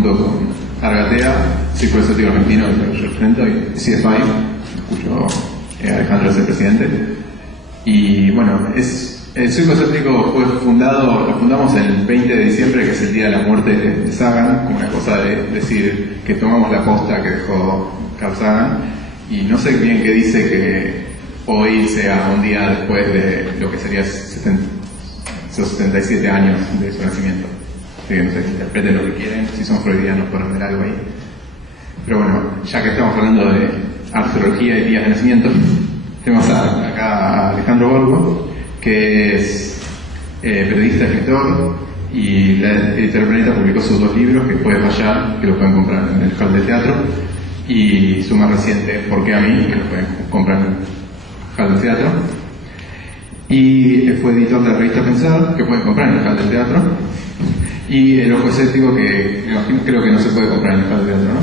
junto con Argatea, Círculo Escéptico Argentino, que yo represento, y CFI, cuyo Alejandro es el presidente. Y bueno, el Círculo Escéptico fue lo fundamos el 20 de diciembre, que es el día de la muerte de Sagan, como una cosa de decir que tomamos la posta que dejó Carl Sagan. Y no sé bien qué dice que hoy sea un día después de lo que sería 77 años de su nacimiento. Así que no sé, interpreten lo que quieren, si son freudianos pueden ver algo ahí. Pero bueno, ya que estamos hablando de arqueología y días de nacimiento, tenemos acá a Alejandro Borgo, que es periodista, escritor, y la Editorial Planeta publicó sus 2 libros que pueden fallar, que lo pueden comprar en el hall del teatro, y su más reciente, ¿Por qué a mí?, que lo pueden comprar en el hall del teatro. Y fue editor de la revista Pensar, que pueden comprar en el hall del teatro. Y el Ojo Escéptico, que creo que no se puede comprar en el hall del teatro, ¿no?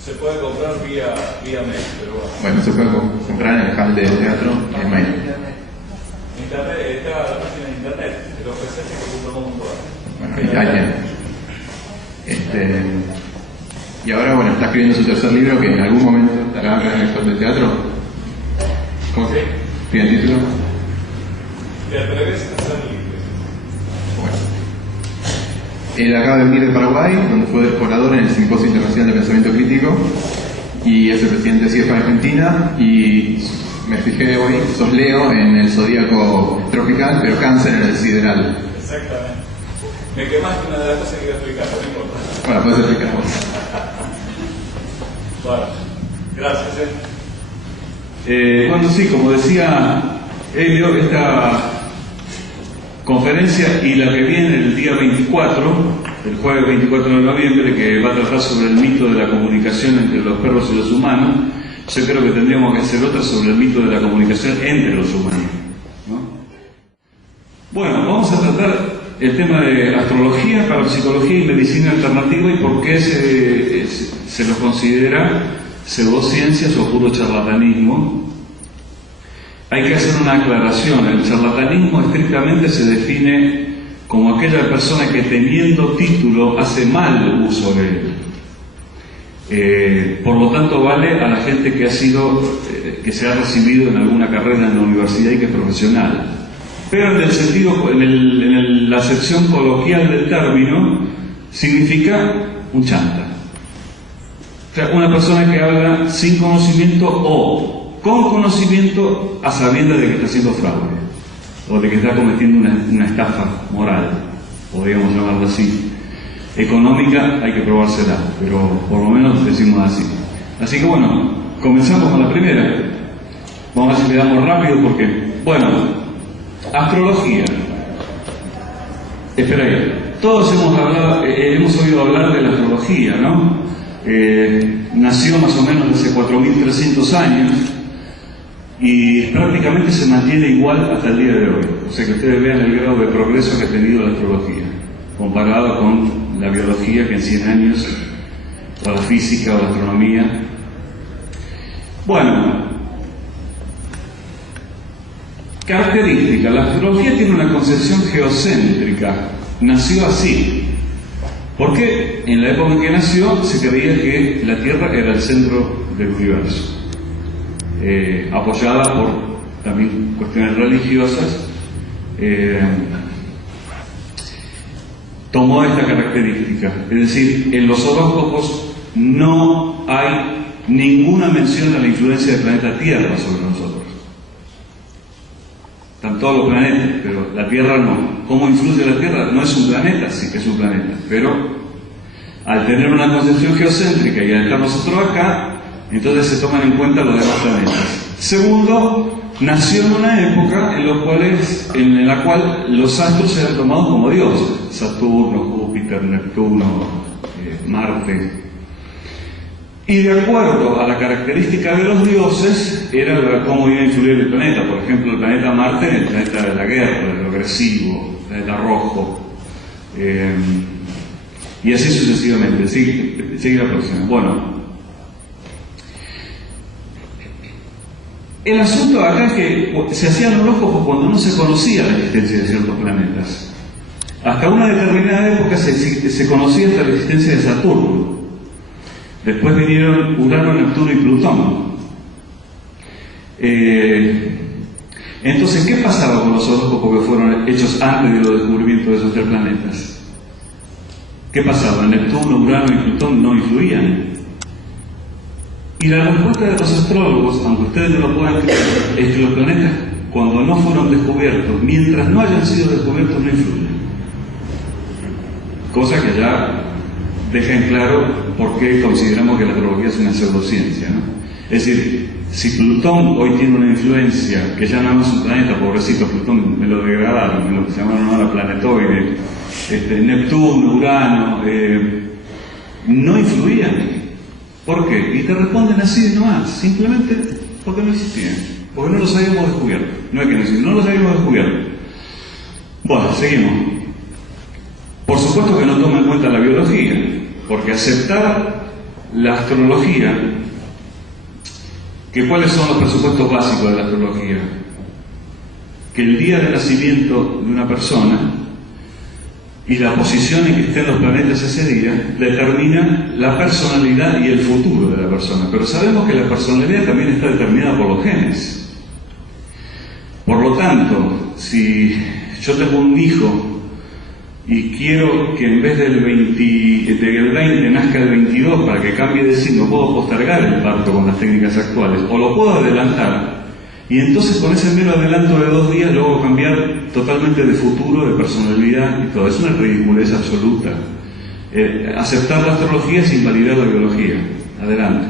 Se puede comprar vía mail, pero bueno. Bueno, se puede comprar en el hall del teatro en mail. Internet, está la página de internet, el Ojo Escéptico.com.ar. Bueno, ahí tienen. Y ahora, bueno, está escribiendo su tercer libro, que en algún momento estará en el hall del teatro. ¿Cómo se pide el título? ¿Te atreves a hacer libros? Bueno. Él acaba de venir de Paraguay, donde fue orador en el Simposio Internacional de Pensamiento Crítico, y es el presidente de CIEFA de Argentina, y me fijé hoy, sos Leo en el zodíaco tropical, pero Cáncer en el sideral. Exactamente. Me quemaste una de las cosas que iba a explicar, no importa. Bueno, puedes explicar vos. Bueno, gracias. Bueno, sí, como decía Elio, esta conferencia y la que viene el día 24, el jueves 24 de noviembre, que va a tratar sobre el mito de la comunicación entre los perros y los humanos, yo creo que tendríamos que hacer otra sobre el mito de la comunicación entre los humanos, ¿no? Bueno, vamos a tratar el tema de astrología, parapsicología y medicina alternativa y por qué se los considera pseudociencias o puro charlatanismo. Hay que hacer una aclaración. El charlatanismo estrictamente se define como aquella persona que teniendo título hace mal uso de él. Por lo tanto, vale a la gente que que se ha recibido en alguna carrera en la universidad y que es profesional. Pero en el sentido, en la acepción coloquial del término, significa un chanta. O sea, una persona que habla sin conocimiento o con conocimiento a sabiendas de que está haciendo fraude o de que está cometiendo una estafa moral, podríamos llamarlo así. Económica hay que probársela, pero por lo menos decimos así. Así que bueno, comenzamos con la primera. Vamos a ver si le damos rápido porque, bueno, astrología. Espera ahí. Todos hemos oído hablar de la astrología, ¿no? Nació más o menos hace 4.300 años y prácticamente se mantiene igual hasta el día de hoy. O sea que ustedes vean el grado de progreso que ha tenido la astrología, comparado con la biología, que en 100 años, o la física o la astronomía. Bueno, característica. La astrología tiene una concepción geocéntrica. Nació así. Porque en la época en que nació se creía que la Tierra era el centro del universo, apoyada por también cuestiones religiosas. Tomó esta característica, es decir, en los horóscopos no hay ninguna mención a la influencia del planeta Tierra sobre nosotros. Están todos los planetas, pero la Tierra no. ¿Cómo influye la Tierra? No es un planeta, sí que es un planeta, pero al tener una concepción geocéntrica y al estar nosotros acá, entonces se toman en cuenta los demás planetas. Segundo, nació en una época en la cual los astros eran tomados como dioses: Saturno, Júpiter, Neptuno, Marte. Y de acuerdo a la característica de los dioses, era cómo iba a influir el planeta. Por ejemplo, el planeta Marte, el planeta de la guerra, de lo agresivo, el planeta rojo. Y así sucesivamente. Sigue la próxima. Bueno, el asunto acá es que se hacían horóscopos cuando no se conocía la existencia de ciertos planetas. Hasta una determinada época se conocía hasta la existencia de Saturno. Después vinieron Urano, Neptuno y Plutón. Entonces, ¿qué pasaba con los horóscopos que fueron hechos antes de los descubrimientos de esos tres planetas? ¿Qué pasaba? Neptuno, Urano y Plutón no influían. Y la respuesta de los astrólogos, aunque ustedes no lo puedan creer, es que los planetas, cuando no fueron descubiertos, mientras no hayan sido descubiertos, no influyen. Cosa que ya deja en claro por qué consideramos que la astrología es una pseudociencia, ¿no? Es decir, si Plutón hoy tiene una influencia, que ya no es un planeta, pobrecito Plutón, me lo degradaron, me lo llamaron ahora planetoide, Neptuno, Urano, no influían. ¿Por qué? Y te responden así nomás, simplemente porque no existían, porque no los habíamos descubierto. No es que no existían, no los habíamos descubierto. Bueno, seguimos. Por supuesto que no toma en cuenta la biología, porque aceptar la astrología, que ¿cuáles son los presupuestos básicos de la astrología? Que el día de nacimiento de una persona y la posición en que estén los planetas ese día determina la personalidad y el futuro de la persona. Pero sabemos que la personalidad también está determinada por los genes. Por lo tanto, si yo tengo un hijo y quiero que en vez del 20 nazca el 22 para que cambie de signo, puedo postergar el parto con las técnicas actuales, o lo puedo adelantar, y entonces con ese mero adelanto de 2 días luego cambiar totalmente de futuro, de personalidad y todo. Es una ridiculez absoluta. Aceptar la astrología es invalidar la biología. Adelante.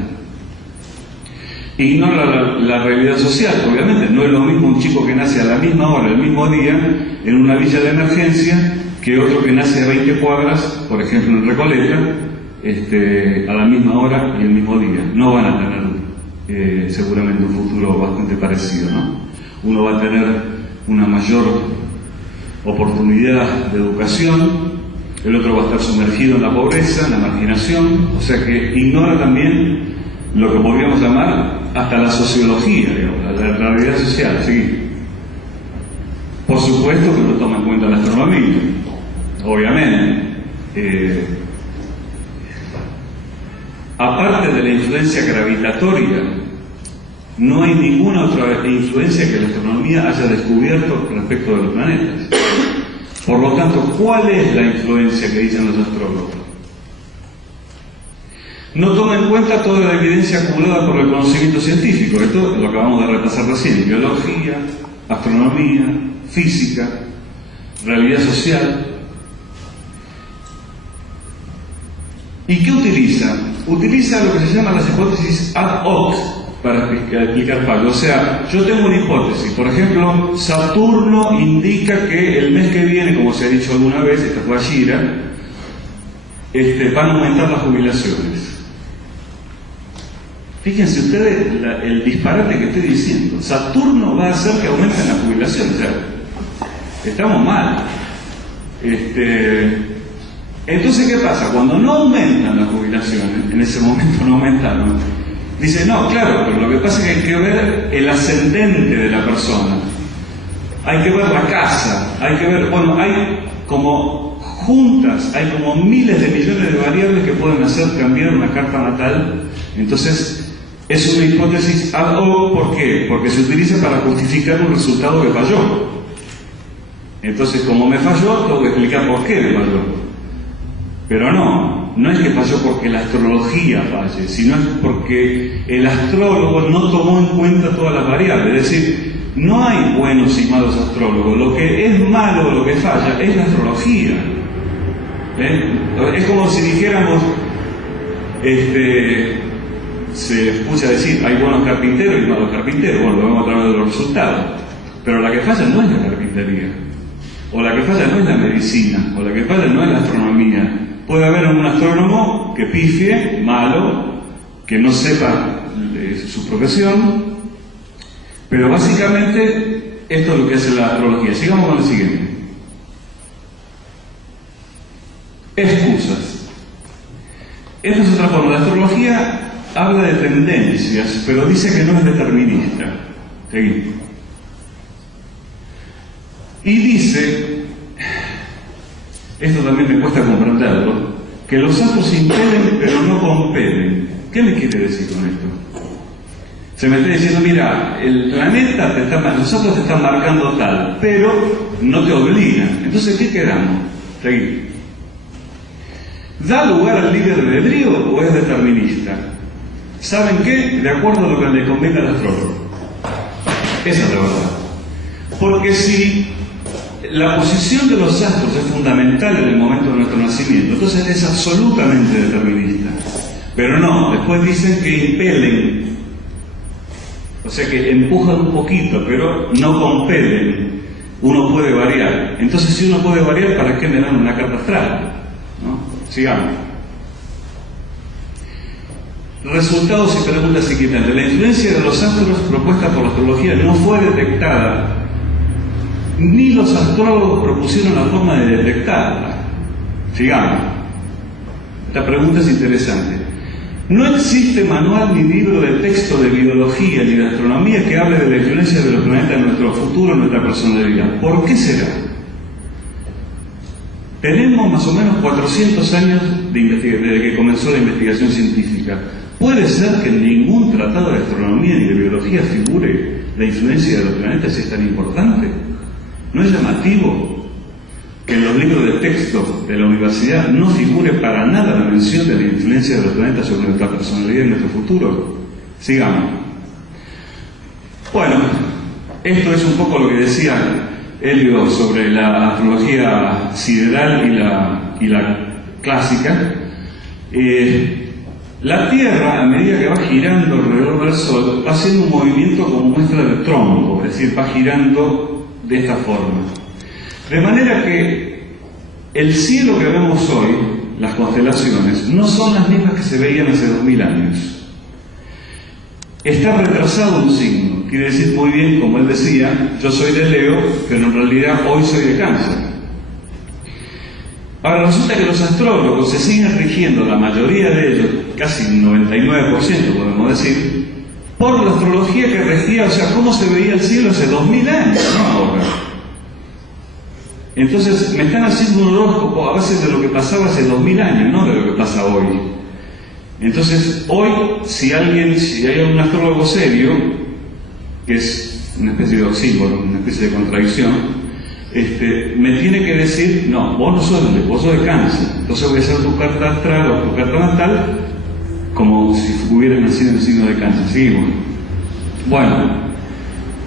Ignora la realidad social, obviamente. No es lo mismo un chico que nace a la misma hora, el mismo día, en una villa de emergencia, que otro que nace a 20 cuadras, por ejemplo en Recoleta, a la misma hora y el mismo día. No van a tener seguramente un futuro bastante parecido, ¿no? Uno va a tener una mayor oportunidad de educación, el otro va a estar sumergido en la pobreza, en la marginación, o sea que ignora también lo que podríamos llamar hasta la sociología, digamos, la realidad social, ¿sí? Por supuesto que no toma en cuenta la astronomía, obviamente. Aparte de la influencia gravitatoria, no hay ninguna otra influencia que la astronomía haya descubierto respecto de los planetas. Por lo tanto, ¿cuál es la influencia que dicen los astrólogos? No toma en cuenta toda la evidencia acumulada por el conocimiento científico. Esto lo acabamos de repasar recién: biología, astronomía, física, realidad social. ¿Y qué utiliza? Utiliza lo que se llama las hipótesis ad hoc para explicar fallos. O sea, yo tengo una hipótesis. Por ejemplo, Saturno indica que el mes que viene, como se ha dicho alguna vez, esta fue Ashira, van a aumentar las jubilaciones. Fíjense ustedes el disparate que estoy diciendo. Saturno va a hacer que aumenten las jubilaciones. O sea, estamos mal. Entonces, ¿qué pasa? Cuando no aumentan las jubilaciones, en ese momento no aumentaron, dice, no, claro, pero lo que pasa es que hay que ver el ascendente de la persona, hay que ver la casa, hay que ver, bueno, hay como juntas, hay como miles de millones de variables que pueden hacer cambiar una carta natal. Entonces, es una hipótesis ad hoc. ¿Por qué? Porque se utiliza para justificar un resultado que falló. Entonces, como me falló, tengo que explicar por qué me falló. Pero no es que falló porque la astrología falle, sino es porque el astrólogo no tomó en cuenta todas las variables. Es decir, no hay buenos y malos astrólogos. Lo que es malo, lo que falla, es la astrología. Es como si dijéramos, se escucha decir, hay buenos carpinteros y malos carpinteros. Bueno, lo vemos a través de los resultados. Pero la que falla no es la carpintería, o la que falla no es la medicina, o la que falla no es la astronomía. Puede haber un astrónomo que pifie, malo, que no sepa su profesión, pero básicamente esto es lo que hace la astrología. Sigamos con el siguiente. Excusas. Esta es otra forma. La astrología habla de tendencias, pero dice que no es determinista. Seguimos. Y dice esto también me cuesta comprenderlo, que los astros impelen pero no compelen. ¿Qué me quiere decir con esto? Se me está diciendo, mira, el planeta, los astros te están marcando tal, pero no te obligan. Entonces, ¿qué quedamos? Seguir. ¿Da lugar al libre albedrío o es determinista? ¿Saben qué? De acuerdo a lo que le convenga al astrólogo. Esa es la verdad. Porque si la posición de los astros es fundamental en el momento de nuestro nacimiento, entonces es absolutamente determinista. Pero no, después dicen que impelen, o sea que empujan un poquito, pero no compelen. Uno puede variar. Entonces, si uno puede variar, ¿para qué me dan una carta astral? ¿No? Sigamos. Resultados y preguntas inquietantes. La influencia de los astros propuesta por la astrología no fue detectada, ni los astrólogos propusieron la forma de detectarla. Sigamos. Esta pregunta es interesante. No existe manual ni libro de texto de biología ni de astronomía que hable de la influencia de los planetas en nuestro futuro, en nuestra personalidad. ¿Por qué será? Tenemos más o menos 400 años desde que comenzó la investigación científica. ¿Puede ser que en ningún tratado de astronomía ni de biología figure la influencia de los planetas es tan importante? ¿No es llamativo que en los libros de texto de la universidad no figure para nada la mención de la influencia de los planetas sobre nuestra personalidad y nuestro futuro? Sigamos. Bueno, esto es un poco lo que decía Helio sobre la astrología sideral y la clásica. La Tierra, a medida que va girando alrededor del Sol, va haciendo un movimiento como muestra de tronco, es decir, va girando de esta forma. De manera que el cielo que vemos hoy, las constelaciones, no son las mismas que se veían hace 2000 años. Está retrasado un signo, quiere decir muy bien, como él decía, yo soy de Leo, pero en realidad hoy soy de Cáncer. Ahora resulta que los astrólogos se siguen rigiendo, la mayoría de ellos, casi un 99% podemos decir, por la astrología que regía, o sea, cómo se veía el cielo hace 2000 años, no ahora. Entonces me están haciendo un horóscopo a base de lo que pasaba hace 2000 años, no de lo que pasa hoy. Entonces hoy, si hay un astrólogo serio, que es una especie de oxímoron, una especie de contradicción, me tiene que decir, no, vos no sos de Leo, vos sos de Cáncer, entonces voy a hacer tu carta astral o tu carta natal como si hubieras nacido en el signo de Cáncer. Seguimos. Bueno,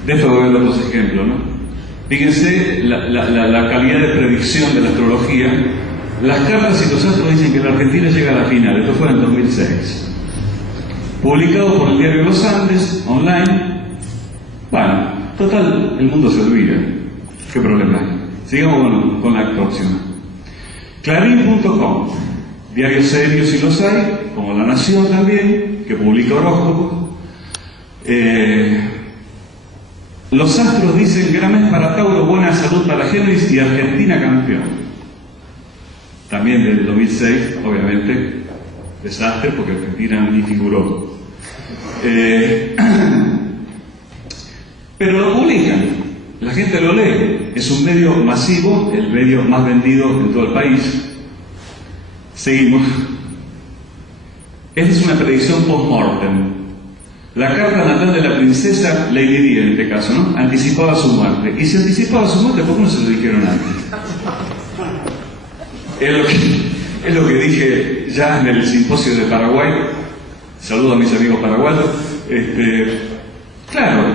de esto voy a ver otros ejemplos, ¿no? Fíjense la calidad de predicción de la astrología. Las cartas y los astros dicen que la Argentina llega a la final. Esto fue en 2006. Publicado por el diario Los Andes, online. Bueno, total, el mundo se olvida. ¿Qué problema hay? Sigamos con la próxima. Clarín.com. Diarios serios si los hay, como La Nación también, que publica horóscopos. Los astros dicen gran mes para Tauro, buena salud para Géminis y Argentina campeón. También del 2006, obviamente, desastre porque Argentina ni figuró. Pero lo publican, la gente lo lee, es un medio masivo, el medio más vendido en todo el país. Seguimos. Esta es una predicción post-mortem. La carta natal de la princesa Lady Di, en este caso, ¿no? Anticipaba su muerte. Y si anticipaba su muerte, ¿por qué no se lo dijeron antes? Es lo que dije ya en el simposio de Paraguay. Saludo a mis amigos paraguayos. Claro,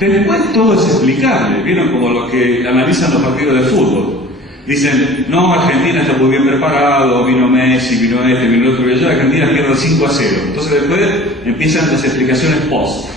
después todo es explicable. ¿Vieron? Como los que analizan los partidos de fútbol. Dicen, no, Argentina está muy bien preparado, vino Messi, vino vino el otro, y Argentina pierde 5-0. Entonces después empiezan las explicaciones post,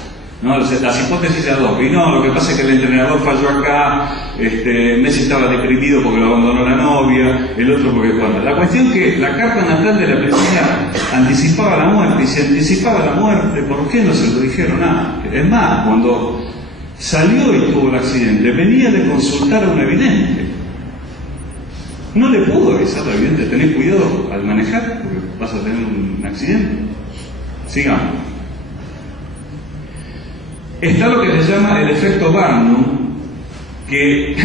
¿no? Las hipótesis ad hoc. Y no, lo que pasa es que el entrenador falló acá, Messi estaba deprimido porque lo abandonó la novia, el otro porque cuando. La cuestión es que la carta natal de la princesa anticipaba la muerte, y si anticipaba la muerte, ¿por qué no se lo dijeron antes? Es más, cuando salió y tuvo el accidente, venía de consultar a un evidente. No le pudo avisar al evidente, tenés cuidado al manejar porque vas a tener un accidente. Sigamos. Está lo que se llama el efecto Barnum, que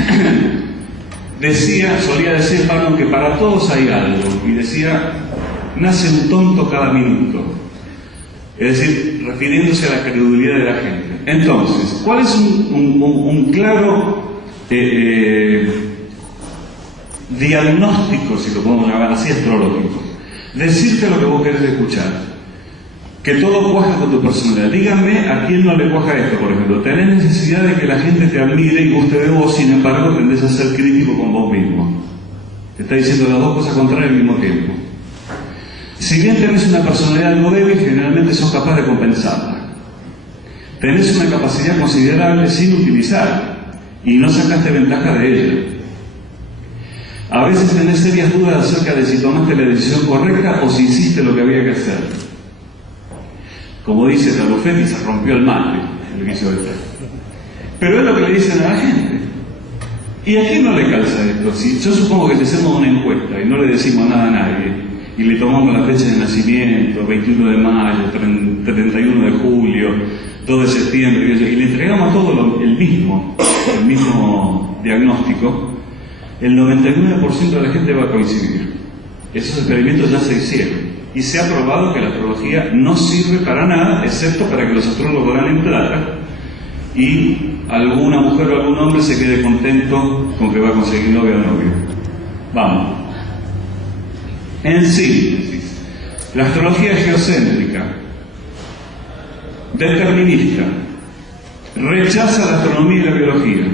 solía decir Pablo que para todos hay algo, y decía, nace un tonto cada minuto. Es decir, refiriéndose a la credulidad de la gente. Entonces, ¿cuál es un claro diagnóstico, si lo podemos llamar así, astrológico? Decirte lo que vos querés escuchar. Que todo cuaja con tu personalidad. Díganme a quién no le cuaja esto, por ejemplo. Tenés necesidad de que la gente te admire y guste de vos, sin embargo, tendés a ser crítico con vos mismo. Te está diciendo las dos cosas contrarias al mismo tiempo. Si bien tenés una personalidad algo débil, generalmente sos capaz de compensarla. Tenés una capacidad considerable sin utilizar y no sacaste ventaja de ella. A veces tenés serias dudas acerca de si tomaste la decisión correcta o si hiciste lo que había que hacer. Como dice Talufetti, se rompió el mate, el que hizo esto. Pero es lo que le dicen a la gente. ¿Y a quién no le calza esto? Si yo supongo que si hacemos una encuesta y no le decimos nada a nadie, y le tomamos la fecha de nacimiento, 21 de mayo, 31 de julio, 2 de septiembre, y le entregamos todo el mismo diagnóstico, el 99% de la gente va a coincidir. Esos experimentos ya se hicieron. Y se ha probado que la astrología no sirve para nada, excepto para que los astrólogos ganen plata y alguna mujer o algún hombre se quede contento con que va a conseguir novia o novio. Vamos. En síntesis, la astrología es geocéntrica, determinista, rechaza la astronomía y la biología,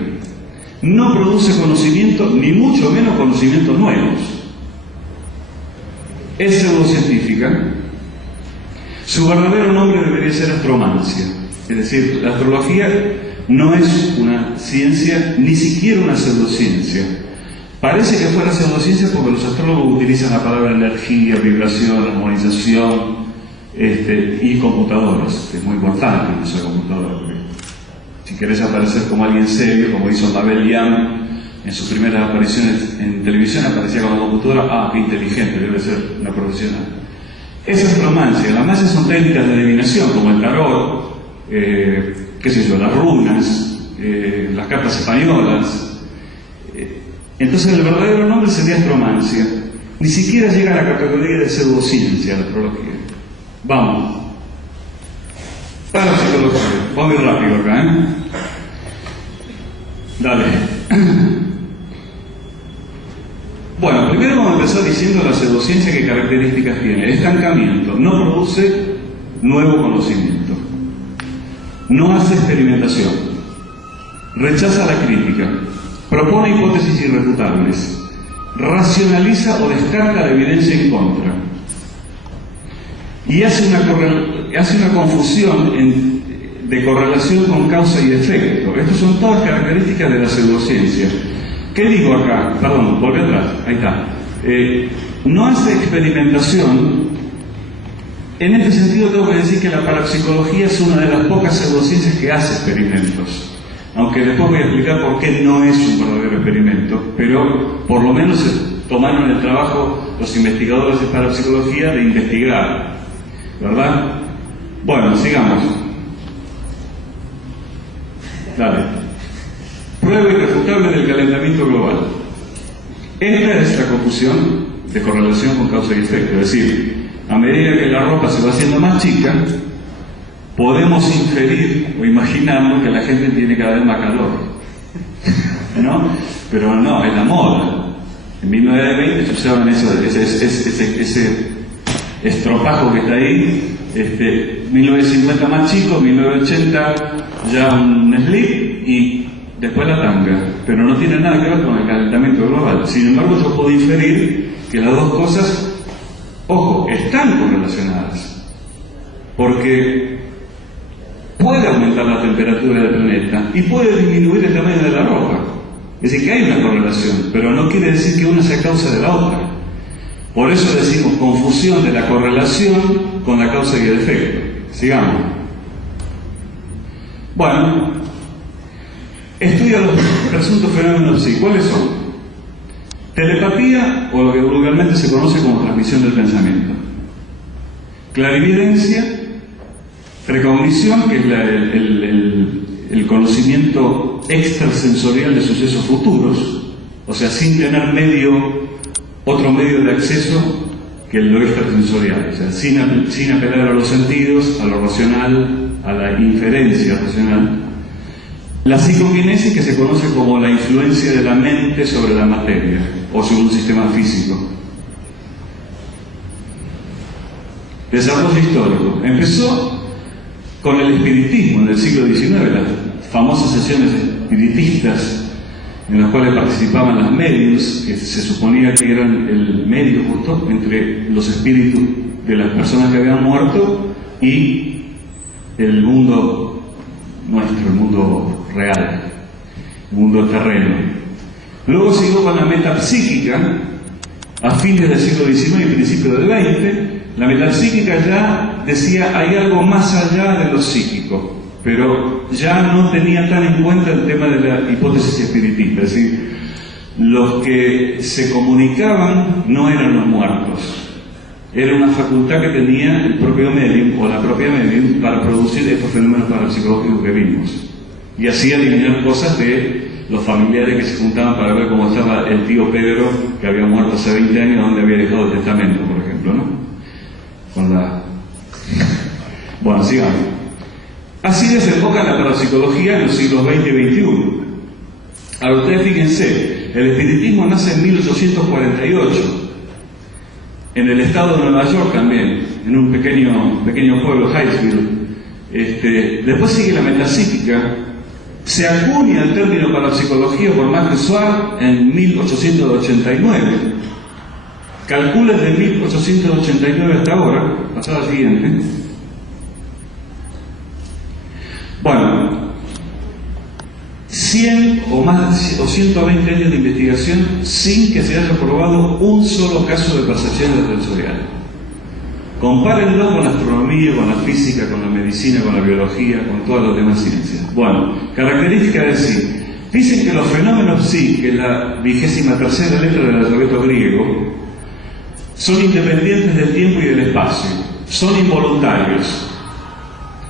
no produce conocimiento, ni mucho menos conocimientos nuevos. Es pseudocientífica. Su verdadero nombre debería ser astromancia. Es decir, la astrología no es una ciencia, ni siquiera una pseudociencia. Parece que fuera pseudociencia porque los astrólogos utilizan la palabra energía, vibración, armonización y computadoras, que es muy importante no ser computadora. Si querés aparecer como alguien serio, como hizo Mabel Young, en sus primeras apariciones en televisión aparecía con la computadora, qué inteligente, debe ser una profesional. Esa es astromancia. Las magias son técnicas de adivinación, como el tarot, las runas, las cartas españolas. Entonces el verdadero nombre sería astromancia. Ni siquiera llega a la categoría de pseudociencia la astrología. Vamos. Para la psicología. Vamos muy rápido acá, Dale. Bueno, primero vamos a empezar diciendo la pseudociencia qué características tiene. Estancamiento, no produce nuevo conocimiento, no hace experimentación, rechaza la crítica, propone hipótesis irrefutables, racionaliza o descarta la evidencia en contra y hace una confusión de correlación con causa y efecto. Estas son todas características de la pseudociencia. ¿Qué digo acá? Perdón, volví atrás. Ahí está. No hace experimentación. En este sentido tengo que decir que la parapsicología es una de las pocas pseudociencias que hace experimentos. Aunque después voy a explicar por qué no es un verdadero experimento, pero por lo menos tomaron el trabajo los investigadores de parapsicología de investigar, ¿verdad? Bueno, sigamos. Dale. Prueba irrefutable del calentamiento global. Esta es la confusión de correlación con causa y efecto. Es decir, a medida que la ropa se va haciendo más chica, podemos inferir o imaginarnos que la gente tiene cada vez más calor. ¿No? Pero no, es la moda. En 1920 se usaban ese estropajo que está ahí. 1950 más chico, 1980 ya un slip y después la tanga, pero no tiene nada que ver con el calentamiento global. Sin embargo, yo puedo inferir que las dos cosas, ojo, están correlacionadas, porque puede aumentar la temperatura del planeta y puede disminuir el tamaño de la ropa. Es decir, que hay una correlación, pero no quiere decir que una sea causa de la otra. Por eso decimos confusión de la correlación con la causa y el efecto. Sigamos. Bueno, estudia los presuntos fenómenos psíquicos. ¿Cuáles son? Telepatía, o lo que vulgarmente se conoce como transmisión del pensamiento. Clarividencia, precognición, que es el conocimiento extrasensorial de sucesos futuros. o sea, sin tener otro medio de acceso que lo extrasensorial, o sea, sin apelar a los sentidos, a lo racional, a la inferencia racional. La psicoquinesis, que se conoce como la influencia de la mente sobre la materia o sobre un sistema físico. Desarrollo histórico. Empezó con el espiritismo en el siglo XIX, las famosas sesiones espiritistas en las cuales participaban las mediums, que se suponía que eran el medio justo entre los espíritus de las personas que habían muerto y el mundo nuestro, el mundo real, el mundo terreno. Luego siguió con la metapsíquica a fines del siglo XIX y principios del XX. La metapsíquica ya decía hay algo más allá de lo psíquico, pero ya no tenía tan en cuenta el tema de la hipótesis espiritista, es decir, los que se comunicaban no eran los muertos, era una facultad que tenía el propio medium o la propia medium para producir estos fenómenos parapsicológicos que vimos, y así adivinar cosas de los familiares que se juntaban para ver cómo estaba el tío Pedro, que había muerto hace 20 años, donde había dejado el testamento, por ejemplo, ¿no? Bueno, sigamos. Así desemboca la parapsicología en los siglos XX y XXI. Ahora ustedes fíjense, el espiritismo nace en 1848, en el estado de Nueva York también, en un pequeño pueblo, Hillsville. Después sigue la metapsíquica. Se acuña el término parapsicología por Max Schwab en 1889. Calcula desde 1889 hasta ahora, pasado al siguiente. Bueno, 100 o más o 120 años de investigación sin que se haya probado un solo caso de percepción extrasensorial. Compárenlo con la astronomía, con la física, con la medicina, con la biología, con todas las demás ciencias. Bueno, característica de sí. Dicen que los fenómenos psi, que es la 23ª letra del alfabeto griego, son independientes del tiempo y del espacio, son involuntarios,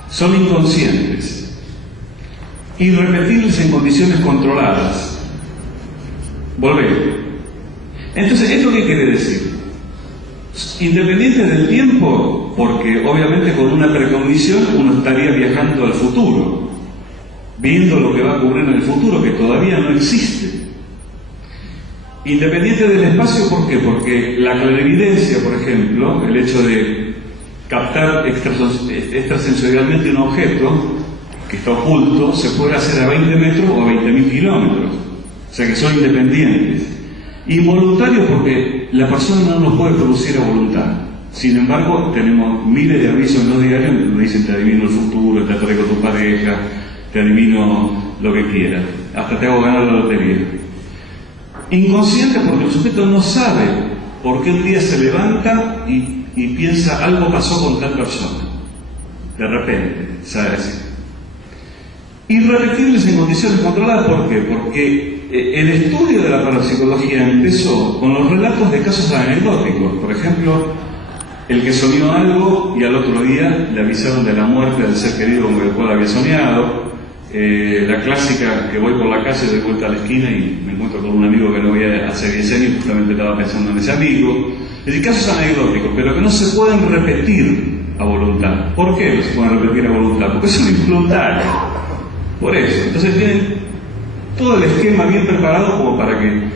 son inconscientes, irrepetibles en condiciones controladas. Volvemos. Entonces, ¿esto qué quiere decir? Independientes del tiempo, porque obviamente con una precondición uno estaría viajando al futuro, viendo lo que va a ocurrir en el futuro, que todavía no existe. Independiente del espacio, ¿por qué? Porque la clarividencia, por ejemplo, el hecho de captar extrasensorialmente un objeto que está oculto, se puede hacer a 20 metros o a 20.000 kilómetros. O sea que son independientes. Involuntarios porque la persona no los puede producir a voluntad. Sin embargo, tenemos miles de avisos en los diarios donde dicen te adivino el futuro, te traigo tu pareja, te adivino lo que quieras, hasta te hago ganar la lotería. Inconsciente porque el sujeto no sabe por qué un día se levanta y piensa algo pasó con tal persona. De repente, ¿sabes? Irrepetibles en condiciones controladas, ¿por qué? Porque el estudio de la parapsicología empezó con los relatos de casos anecdóticos. Por ejemplo, el que soñó algo y al otro día le avisaron de la muerte del ser querido con el cual había soñado. La clásica que voy por la calle, doy vuelta a la esquina y me encuentro con un amigo que no veía hace 10 años, justamente estaba pensando en ese amigo. Es decir, casos anecdóticos, pero que no se pueden repetir a voluntad. ¿Por qué no se pueden repetir a voluntad? Porque son involuntarios. Por eso. Entonces tienen todo el esquema bien preparado como para que,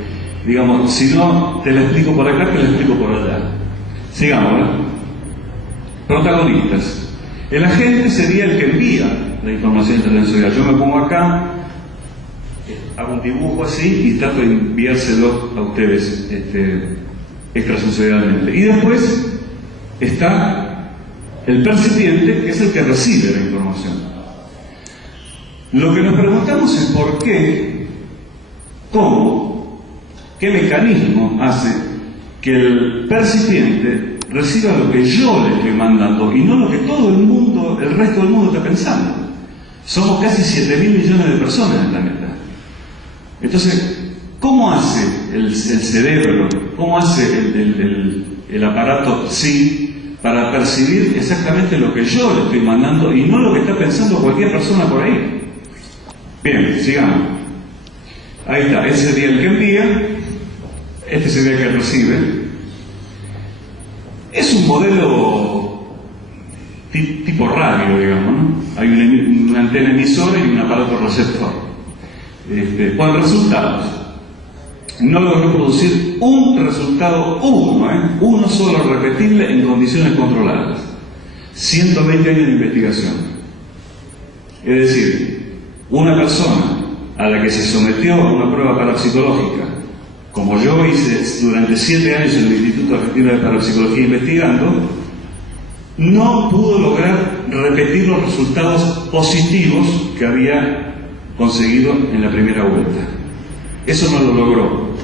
digamos, si no te la explico por acá, te la explico por allá. Sigamos, ¿no? Protagonistas. El agente sería el que envía la información extrasensorial. Yo me pongo acá, hago un dibujo así y trato de enviárselo a ustedes extrasensorialmente. Y después está el percipiente, que es el que recibe la información. Lo que nos preguntamos es por qué, cómo, qué mecanismo hace que el percipiente reciba lo que yo le estoy mandando y no lo que todo el mundo, el resto del mundo está pensando. Somos casi 7.000 millones de personas en el planeta. Entonces, ¿cómo hace el cerebro, cómo hace el aparato psi para percibir exactamente lo que yo le estoy mandando y no lo que está pensando cualquier persona por ahí? Bien, sigamos. Ahí está, ese sería el que envía, este sería el que recibe. Es un modelo tipo radio, digamos, ¿no? Hay una antena emisora y un aparato receptor. Con resultados. No logró producir un resultado uno solo repetible en condiciones controladas. 120 años de investigación. Es decir, una persona a la que se sometió a una prueba parapsicológica, como yo hice durante 7 años en el Instituto Argentino de Parapsicología investigando, no pudo lograr repetir los resultados positivos que había conseguido en la primera vuelta. Eso no lo logró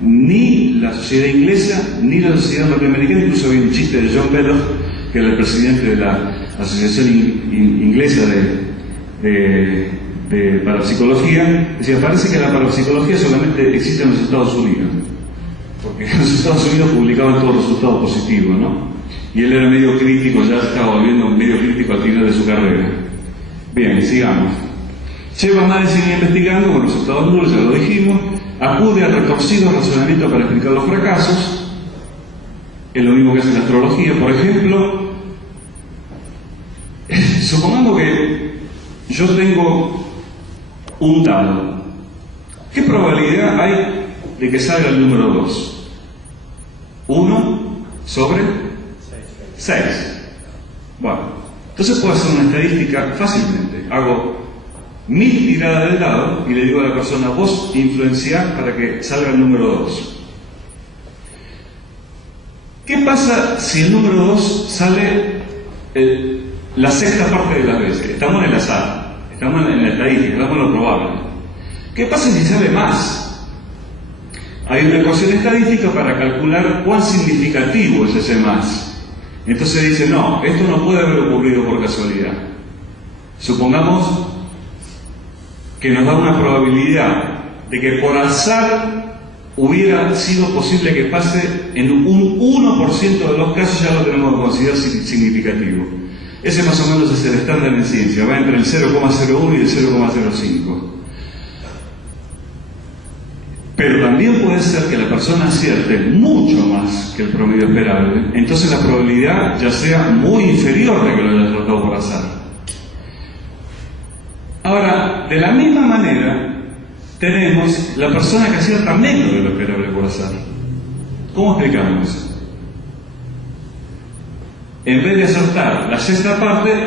ni la sociedad inglesa ni la sociedad norteamericana. Incluso había un chiste de John Belloc, que era el presidente de la Asociación Inglesa de Parapsicología. Decía, parece que la parapsicología solamente existe en los Estados Unidos, porque en los Estados Unidos publicaban todos los resultados positivos, ¿no? Y él era medio crítico, ya se estaba volviendo medio crítico al final de su carrera. Bien, sigamos. Lleva más de 100 años investigando con resultados nulos, ya lo dijimos. Acude a retorcidos razonamientos para explicar los fracasos. Es lo mismo que hace la astrología. Por ejemplo, supongamos que yo tengo un dado. ¿Qué probabilidad hay de que salga el número 2? 1 sobre 6. Bueno, entonces puedo hacer una estadística fácilmente. Hago 1000 tiradas del dado y le digo a la persona, vos influenciás para que salga el número 2. ¿Qué pasa si el número 2 sale la sexta parte de las veces? Estamos en el azar, estamos en la estadística, estamos en lo probable. ¿Qué pasa si sale más? Hay una ecuación estadística para calcular cuán significativo es ese más. Entonces dice, no, esto no puede haber ocurrido por casualidad. Supongamos que nos da una probabilidad de que por azar hubiera sido posible que pase en un 1% de los casos, ya lo tenemos que considerar significativo. Ese más o menos es el estándar en ciencia, va entre el 0,01 y el 0,05. Pero también puede ser que la persona acierte mucho más que el promedio esperable, entonces la probabilidad ya sea muy inferior de que lo haya tratado por azar. Ahora, de la misma manera, tenemos la persona que acierta menos de lo esperable por azar. ¿Cómo explicamos eso? En vez de acertar la sexta parte,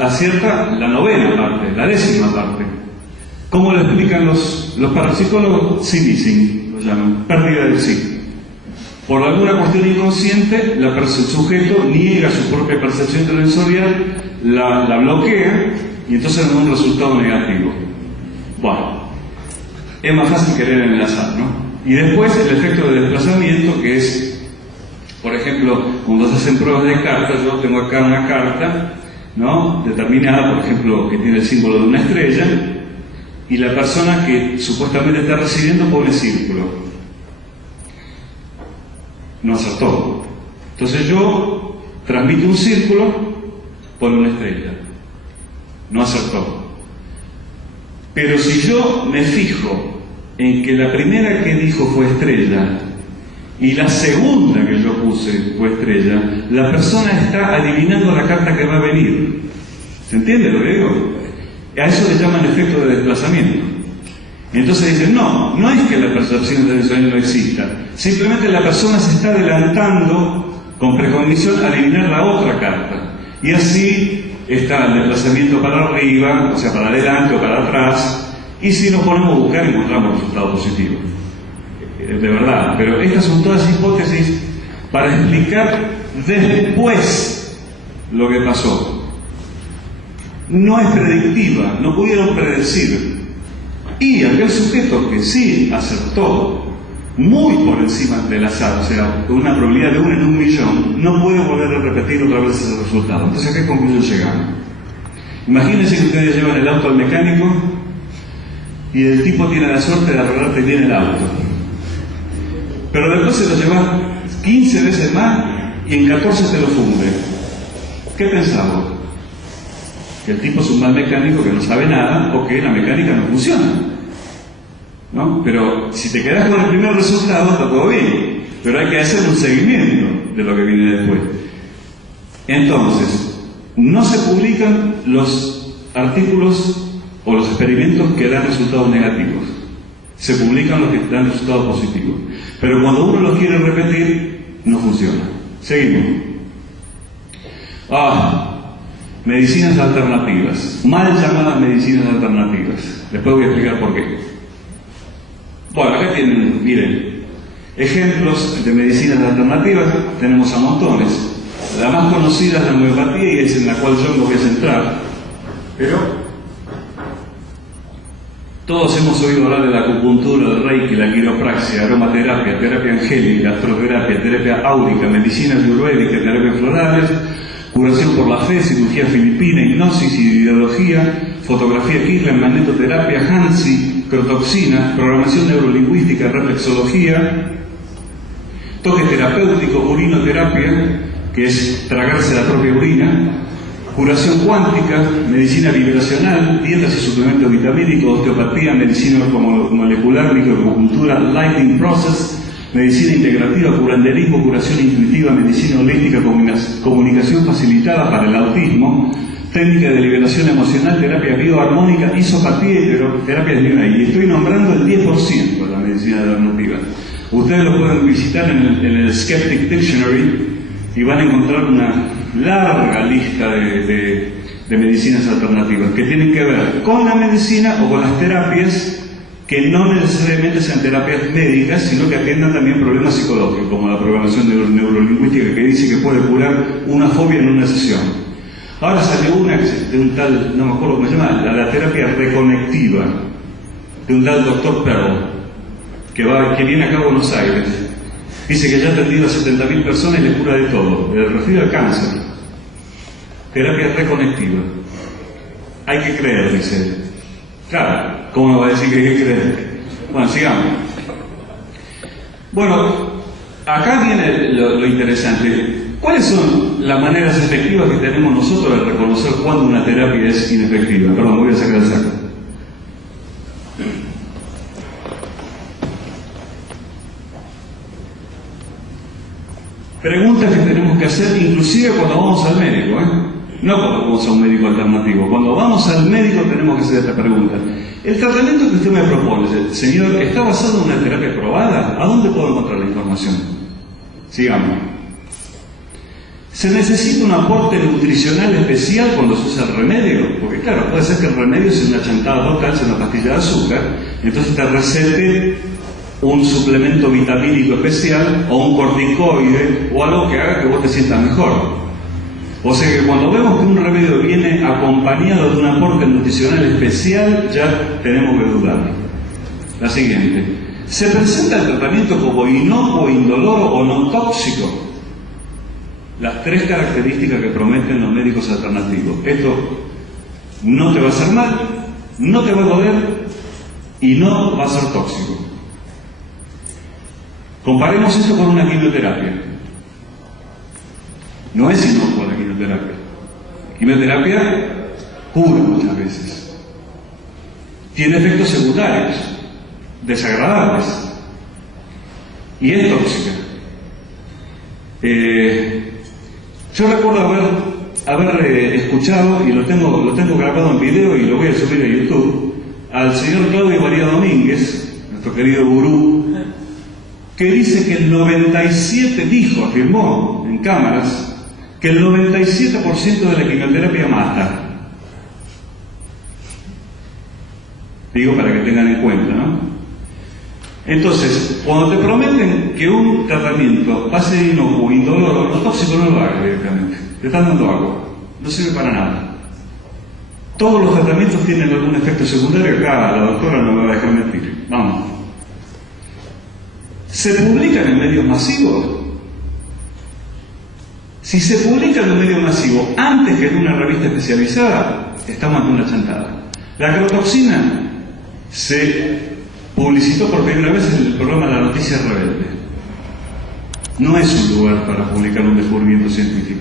acierta la novena parte, la décima parte. ¿Cómo lo explican los parapsicólogos? Sí missing, lo llaman, pérdida del sí. Por alguna cuestión inconsciente, el sujeto niega su propia percepción sensorial, la bloquea, y entonces nos da un resultado negativo. Bueno, es más fácil creer en el azar, ¿no? Y después el efecto de desplazamiento, que es, por ejemplo, cuando se hacen pruebas de cartas, yo tengo acá una carta, ¿no?, determinada, por ejemplo, que tiene el símbolo de una estrella, y la persona que supuestamente está recibiendo pone círculo. No acertó. Entonces yo transmito un círculo, pone una estrella. No acertó. Pero si yo me fijo en que la primera que dijo fue estrella y la segunda que yo puse fue estrella, la persona está adivinando la carta que va a venir. ¿Se entiende lo que digo? A eso le llaman efecto de desplazamiento. Entonces dicen, no es que la percepción sensorial no exista, simplemente la persona se está adelantando con precognición a adivinar la otra carta. Y así está el desplazamiento para arriba, o sea, para adelante o para atrás, y si nos ponemos a buscar encontramos resultados positivos. De verdad, pero estas son todas hipótesis para explicar después lo que pasó. No es predictiva, no pudieron predecir. Y aquel sujeto que sí acertó muy por encima del azar, o sea, con una probabilidad de 1 en 1.000.000, no puede volver a repetir otra vez ese resultado. Entonces, ¿a qué conclusión llegamos? Imagínense que ustedes llevan el auto al mecánico y el tipo tiene la suerte de arreglarte bien el auto. Pero después se lo llevas 15 veces más y en 14 te lo funde. ¿Qué pensamos? Que el tipo es un mal mecánico que no sabe nada o que la mecánica no funciona. ¿no? Pero si te quedás con el primer resultado, está todo bien, pero hay que hacer un seguimiento de lo que viene después. Entonces, no se publican los artículos o los experimentos que dan resultados negativos, se publican los que dan resultados positivos, pero cuando uno los quiere repetir, no funciona. Seguimos. Medicinas alternativas, mal llamadas medicinas alternativas. Después voy a explicar por qué. Bueno, acá tienen, miren, ejemplos de medicinas alternativas, tenemos a montones. La más conocida es la homeopatía y es en la cual yo me voy a centrar. Pero todos hemos oído hablar de la acupuntura, del reiki, la quiropraxia, aromaterapia, terapia angélica, astroterapia, terapia áurica, medicina ayurvédica, terapias florales, curación por la fe, cirugía filipina, hipnosis, ideología, fotografía Kirlian, magnetoterapia, Hansi, crotoxina, programación neurolingüística, reflexología, toque terapéutico, urinoterapia, que es tragarse la propia orina, curación cuántica, medicina vibracional, dietas y suplementos vitamínicos, osteopatía, medicina molecular, microacupuntura, lighting process, medicina integrativa, curanderismo, curación intuitiva, medicina holística, comunicación facilitada para el autismo, técnica de liberación emocional, terapia bioarmónica, isopatía y terapia de New Age. Y estoy nombrando el 10% de la medicina alternativa. Ustedes lo pueden visitar en el Skeptic Dictionary y van a encontrar una larga lista de medicinas alternativas que tienen que ver con la medicina o con las terapias que no necesariamente sean terapias médicas, sino que atiendan también problemas psicológicos, como la programación neurolingüística, que dice que puede curar una fobia en una sesión. Ahora salió una de un tal, no me acuerdo cómo se llama, la terapia reconectiva, de un tal doctor Pearl, que viene acá a Buenos Aires. Dice que ya ha atendido a 70.000 personas y les cura de todo, me refiero al cáncer. Terapia reconectiva. Hay que creer, dice él. Claro, ¿cómo me va a decir que hay que creer? Bueno, sigamos. Bueno, acá viene lo interesante. ¿Cuáles son las maneras efectivas que tenemos nosotros de reconocer cuándo una terapia es inefectiva? Perdón, voy a sacar el saco. Preguntas que tenemos que hacer inclusive cuando vamos al médico, no cuando vamos a un médico alternativo. Cuando vamos al médico tenemos que hacer esta pregunta. El tratamiento que usted me propone, señor, ¿está basado en una terapia probada? ¿A dónde puedo encontrar la información? Sigamos. ¿Se necesita un aporte nutricional especial cuando se usa el remedio? Porque claro, puede ser que el remedio sea una chantada total, sea una pastilla de azúcar, entonces te recete un suplemento vitamínico especial o un corticoide o algo que haga que vos te sientas mejor. O sea que cuando vemos que un remedio viene acompañado de un aporte nutricional especial, ya tenemos que dudar. La siguiente. ¿Se presenta el tratamiento como inocuo, indoloro o no tóxico? Las tres características que prometen los médicos alternativos. Esto no te va a hacer mal, no te va a doler y no va a ser tóxico. Comparemos esto con una quimioterapia. No es inocua la quimioterapia. La quimioterapia cura muchas veces. Tiene efectos secundarios, desagradables. Y es tóxica. Yo recuerdo haber escuchado, y lo tengo grabado en video y lo voy a subir a YouTube, al señor Claudio María Domínguez, nuestro querido gurú, que dice que el 97%, afirmó en cámaras, que el 97% de la quimioterapia mata. Digo para que tengan en cuenta, ¿no? Entonces, cuando te prometen que un tratamiento va a ser inocuo, indoloro, lo tóxico no lo hagas directamente. Te están dando agua. No sirve para nada. Todos los tratamientos tienen algún efecto secundario. Acá la doctora no me va a dejar mentir. Vamos. ¿Se publican en medios masivos? Si se publica en un medio masivo antes que en una revista especializada, estamos ante una chantada. La crotoxina se publicitó por primera vez en el programa La Noticia Rebelde. No es un lugar para publicar un descubrimiento científico.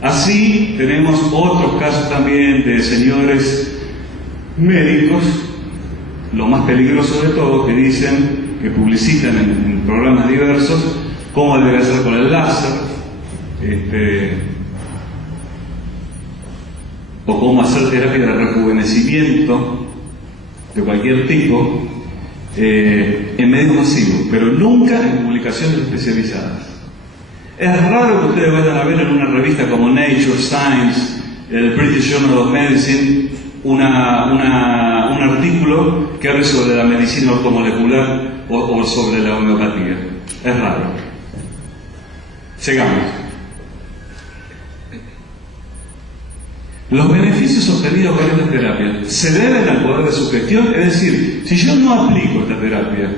Así tenemos otros casos también de señores médicos lo más peligroso de todo, que dicen, que publicitan en programas diversos, cómo debe hacer con el láser, o cómo hacer terapia de rejuvenecimiento de cualquier tipo, en medios masivos, pero nunca en publicaciones especializadas. Es raro que ustedes vayan a ver en una revista como Nature, Science, el British Journal of Medicine, un artículo que hable sobre la medicina ortomolecular o sobre la homeopatía. Es raro. Sigamos. Los beneficios obtenidos por esta terapia se deben al poder de sugestión, es decir, si yo no aplico esta terapia,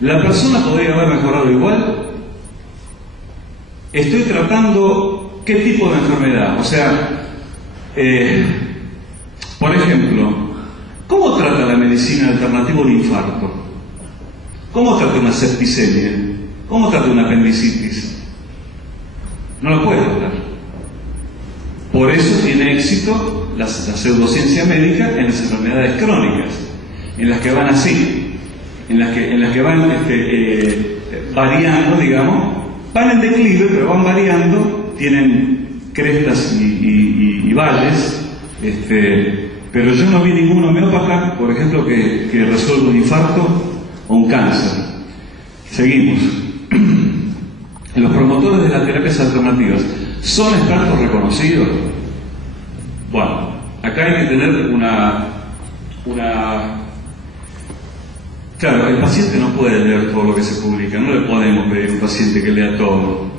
¿la persona podría haber mejorado igual? Estoy tratando qué tipo de enfermedad, o sea, por ejemplo, ¿cómo trata la medicina alternativa un infarto? ¿Cómo trata una septicemia? ¿Cómo trata una apendicitis? No lo puede tratar. Por eso tiene éxito la pseudociencia médica en las enfermedades crónicas, en las que van así, en las que van variando, digamos, van en declive, pero van variando, tienen crestas y valles, pero yo no vi ningún homeópata, por ejemplo, que resuelva un infarto o un cáncer. Seguimos. Los promotores de las terapias alternativas ¿son expertos reconocidos? Bueno, acá hay que tener una... Claro, el paciente no puede leer todo lo que se publica, no le podemos pedir a un paciente que lea todo.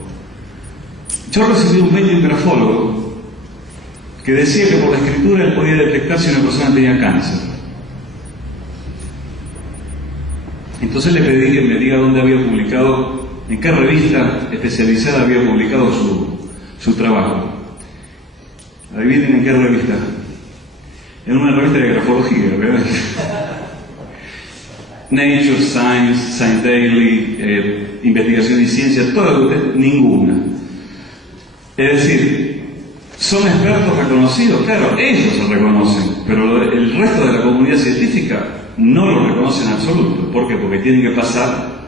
Yo recibí un mail de un grafólogo que decía que por la escritura él podía detectar si una persona tenía cáncer. Entonces le pedí que me diga dónde había publicado, en qué revista especializada había publicado su trabajo. Adivinen en qué revista. En una revista de grafología, ¿verdad? Nature, Science, Science Daily, Investigación y Ciencia, ninguna. Es decir, ¿son expertos reconocidos? Claro, ellos se reconocen, pero el resto de la comunidad científica no lo reconoce en absoluto. ¿Por qué? Porque tienen que pasar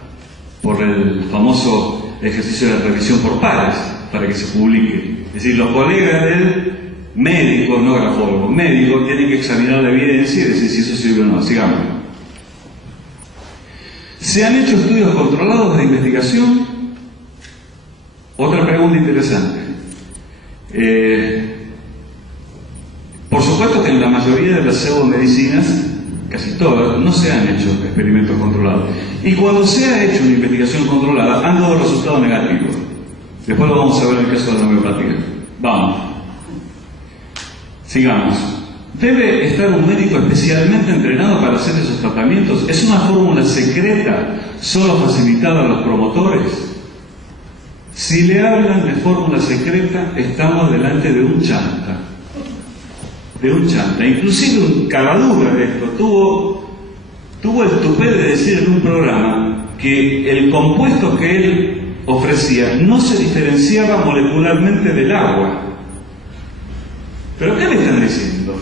por el famoso ejercicio de revisión por pares para que se publique. Es decir, los colegas del médico, no grafólogo, médico, tienen que examinar la evidencia y decir si eso sirve o no. Sigamos. ¿Se han hecho estudios controlados de investigación? Otra pregunta interesante. Por supuesto que en la mayoría de las pseudomedicinas, casi todas, no se han hecho experimentos controlados. Y cuando se ha hecho una investigación controlada, han dado resultados negativos. Después lo vamos a ver en el caso de la homeopatía. Vamos. Sigamos. ¿Debe estar un médico especialmente entrenado para hacer esos tratamientos? ¿Es una fórmula secreta solo facilitada a los promotores? Si le hablan de fórmula secreta, estamos delante de un chanta. De un chanta. Inclusive un caradura de esto tuvo el tupé de decir en un programa que el compuesto que él ofrecía no se diferenciaba molecularmente del agua. ¿Pero qué me están diciendo?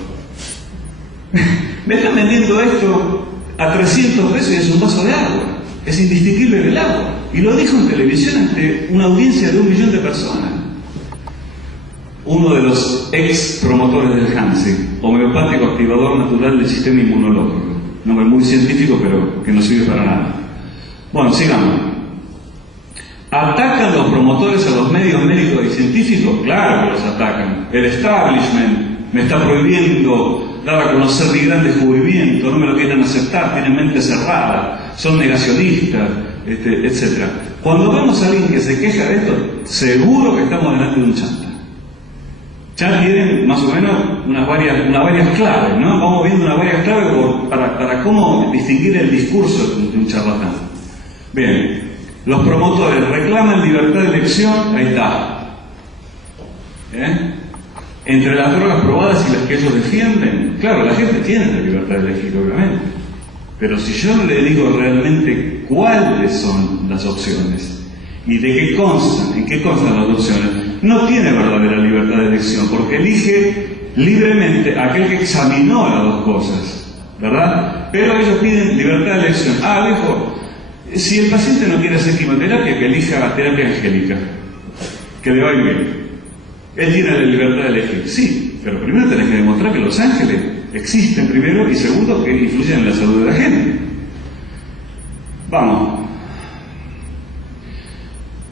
Me están vendiendo esto a 300 pesos y es un vaso de agua. Es indistinguible del agua. Y lo dijo en televisión ante una audiencia de 1 millón de personas. Uno de los ex promotores del Hansen, homeopático activador natural del sistema inmunológico. Nombre muy científico, pero que no sirve para nada. Bueno, sigamos. ¿Atacan los promotores a los medios médicos y científicos? Claro que los atacan. El establishment me está prohibiendo dar a conocer mi gran descubrimiento, no me lo quieren aceptar, tienen mente cerrada, son negacionistas, etc. Cuando vemos a alguien que se queja de esto, seguro que estamos delante de un chanta. Ya tienen más o menos unas varias claves, ¿no? Vamos viendo unas varias claves para cómo distinguir el discurso de un charlatán. Bien, los promotores reclaman libertad de elección, ahí está. Entre las drogas probadas y las que ellos defienden, claro, la gente tiene la libertad de elegir, obviamente. Pero si yo no le digo realmente cuáles son las opciones y de qué constan, en qué constan las opciones, no tiene verdadera libertad de elección, porque elige libremente aquel que examinó las dos cosas. ¿verdad? Pero ellos piden libertad de elección. Ah, viejo, si el paciente no quiere hacer quimioterapia, que elija terapia angélica, que le va a ir bien. Él tiene la libertad de elegir. Sí, pero primero tenés que demostrar que los ángeles existen primero y segundo que influyen en la salud de la gente. Vamos.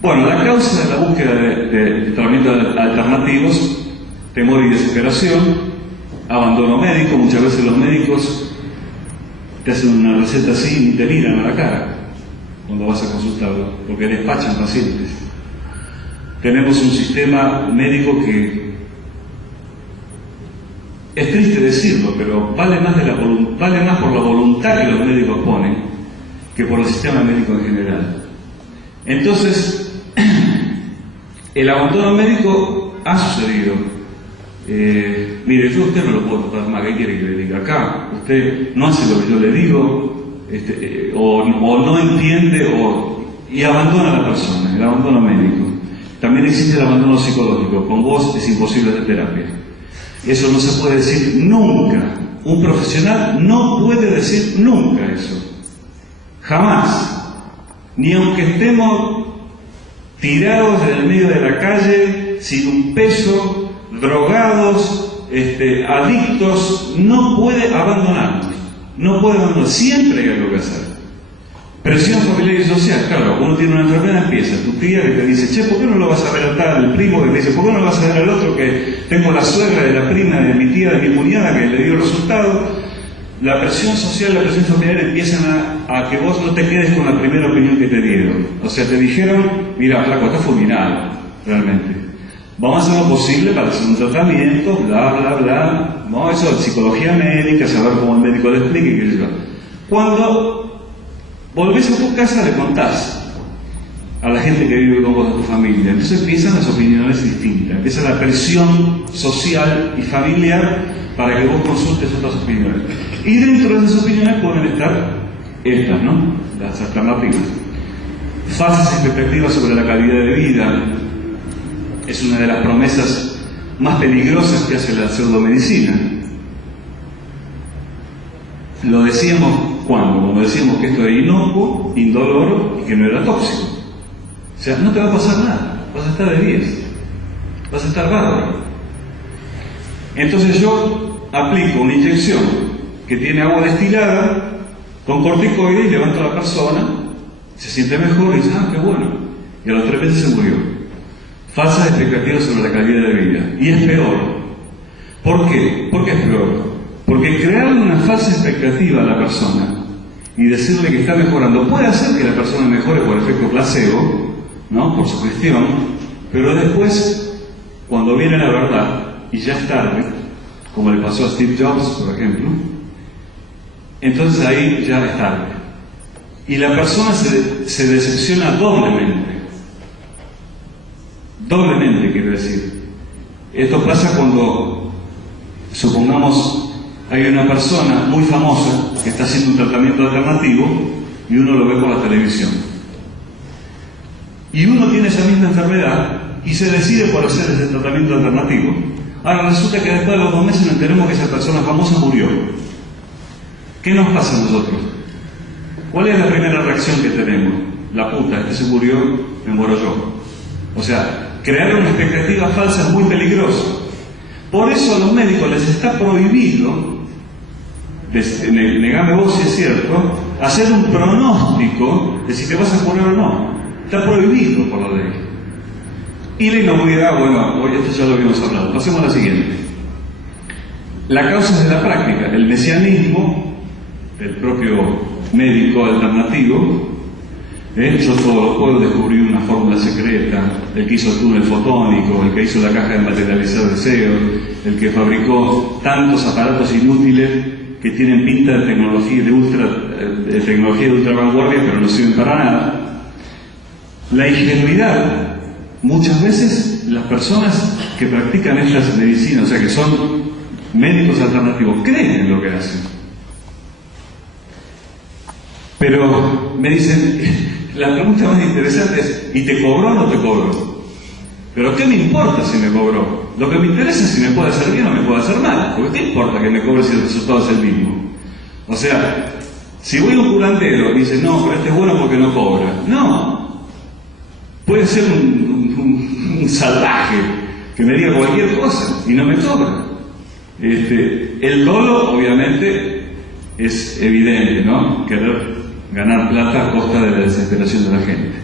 Bueno, la causa de la búsqueda de tratamientos alternativos: temor y desesperación, abandono médico. Muchas veces los médicos te hacen una receta así y te miran a la cara cuando vas a consultarlo, porque despachan pacientes. Tenemos un sistema médico que, es triste decirlo, pero vale más por la voluntad que los médicos ponen que por el sistema médico en general. Entonces, el abandono médico ha sucedido. Mire, yo a usted no lo puedo tratar más, ¿qué quiere que le diga? Acá usted no hace lo que yo le digo, o no entiende, y abandona a la persona, el abandono médico. También existe el abandono psicológico. Con vos es imposible hacer terapia. Eso no se puede decir nunca. Un profesional no puede decir nunca eso. Jamás. Ni aunque estemos tirados en el medio de la calle, sin un peso, drogados, adictos, no puede abandonarnos. No puede abandonarnos. Siempre hay algo que hacer. Presión familiar y social. Claro, uno tiene una enfermedad, empieza tu tía que te dice: che, ¿por qué no lo vas a ver a tal? El primo que te dice: ¿por qué no lo vas a ver al otro? Que tengo la suegra de la prima de mi tía, de mi cuñada, que le dio el resultado. La presión social, la presión familiar empiezan a que vos no te quedes con la primera opinión que te dieron. O sea, te dijeron: mira, flaco, está fulminado, realmente. Vamos a hacer lo posible para hacer un tratamiento, bla, bla, bla. No, eso es psicología médica, saber cómo el médico le explique, qué sé yo. Cuando volvés a tu casa, le contás a la gente que vive con vos, a tu familia. Entonces empiezan las opiniones distintas, empieza la presión social y familiar para que vos consultes otras opiniones. Y dentro de esas opiniones pueden estar estas, ¿no? Las alternativas. Falsas expectativas sobre la calidad de vida es una de las promesas más peligrosas que hace la pseudomedicina. Lo decíamos cuando decíamos que esto era inocuo, indoloro y que no era tóxico. O sea, no te va a pasar nada, vas a estar de 10, vas a estar bárbaro. Entonces yo aplico una inyección que tiene agua destilada con corticoides y levanto a la persona, se siente mejor y dice: ah, qué bueno. Y a los 3 meses se murió. Falsas expectativas sobre la calidad de vida. Y es peor. ¿Por qué? ¿Por qué es peor? Porque crearle una falsa expectativa a la persona y decirle que está mejorando puede hacer que la persona mejore por efecto placebo, ¿no? Por sugestión, pero después, cuando viene la verdad y ya es tarde, como le pasó a Steve Jobs, por ejemplo, entonces ahí ya es tarde. Y la persona se decepciona doblemente. Doblemente, quiero decir. Esto pasa cuando, supongamos, hay una persona muy famosa que está haciendo un tratamiento alternativo y uno lo ve por la televisión. Y uno tiene esa misma enfermedad y se decide por hacer ese tratamiento alternativo. Ahora resulta que después de los 2 meses nos enteramos que esa persona famosa murió. ¿Qué nos pasa a nosotros? ¿Cuál es la primera reacción que tenemos? La puta, este se murió, me muero yo. O sea, crear una expectativa falsa es muy peligroso. Por eso a los médicos les está prohibido, negame vos si es cierto, hacer un pronóstico de si te vas a curar o no. Está prohibido por la ley. Y la inocuidad, bueno, hoy esto ya lo habíamos hablado. Pasemos a la siguiente. La causa de la práctica, el mesianismo del propio médico alternativo. Yo todo lo puedo descubrir una fórmula secreta, el que hizo el túnel fotónico, el que hizo la caja de materializar deseos, el que fabricó tantos aparatos inútiles que tienen pinta de tecnología de ultra vanguardia, pero no sirven para nada. La ingenuidad. Muchas veces las personas que practican estas medicinas, o sea que son médicos alternativos, creen en lo que hacen. Pero me dicen, la pregunta más interesante es: ¿y te cobró o no te cobró? Pero ¿qué me importa si me cobró? Lo que me interesa es si me puede hacer bien o me puede hacer mal. Porque ¿qué importa que me cobre si el resultado es el mismo? O sea, si voy a un curandero y dice, no, pero este es bueno porque no cobra. No. Puede ser un salvaje que me diga cualquier cosa y no me cobra. El dolo, obviamente, es evidente, ¿no? Querer ganar plata a costa de la desesperación de la gente.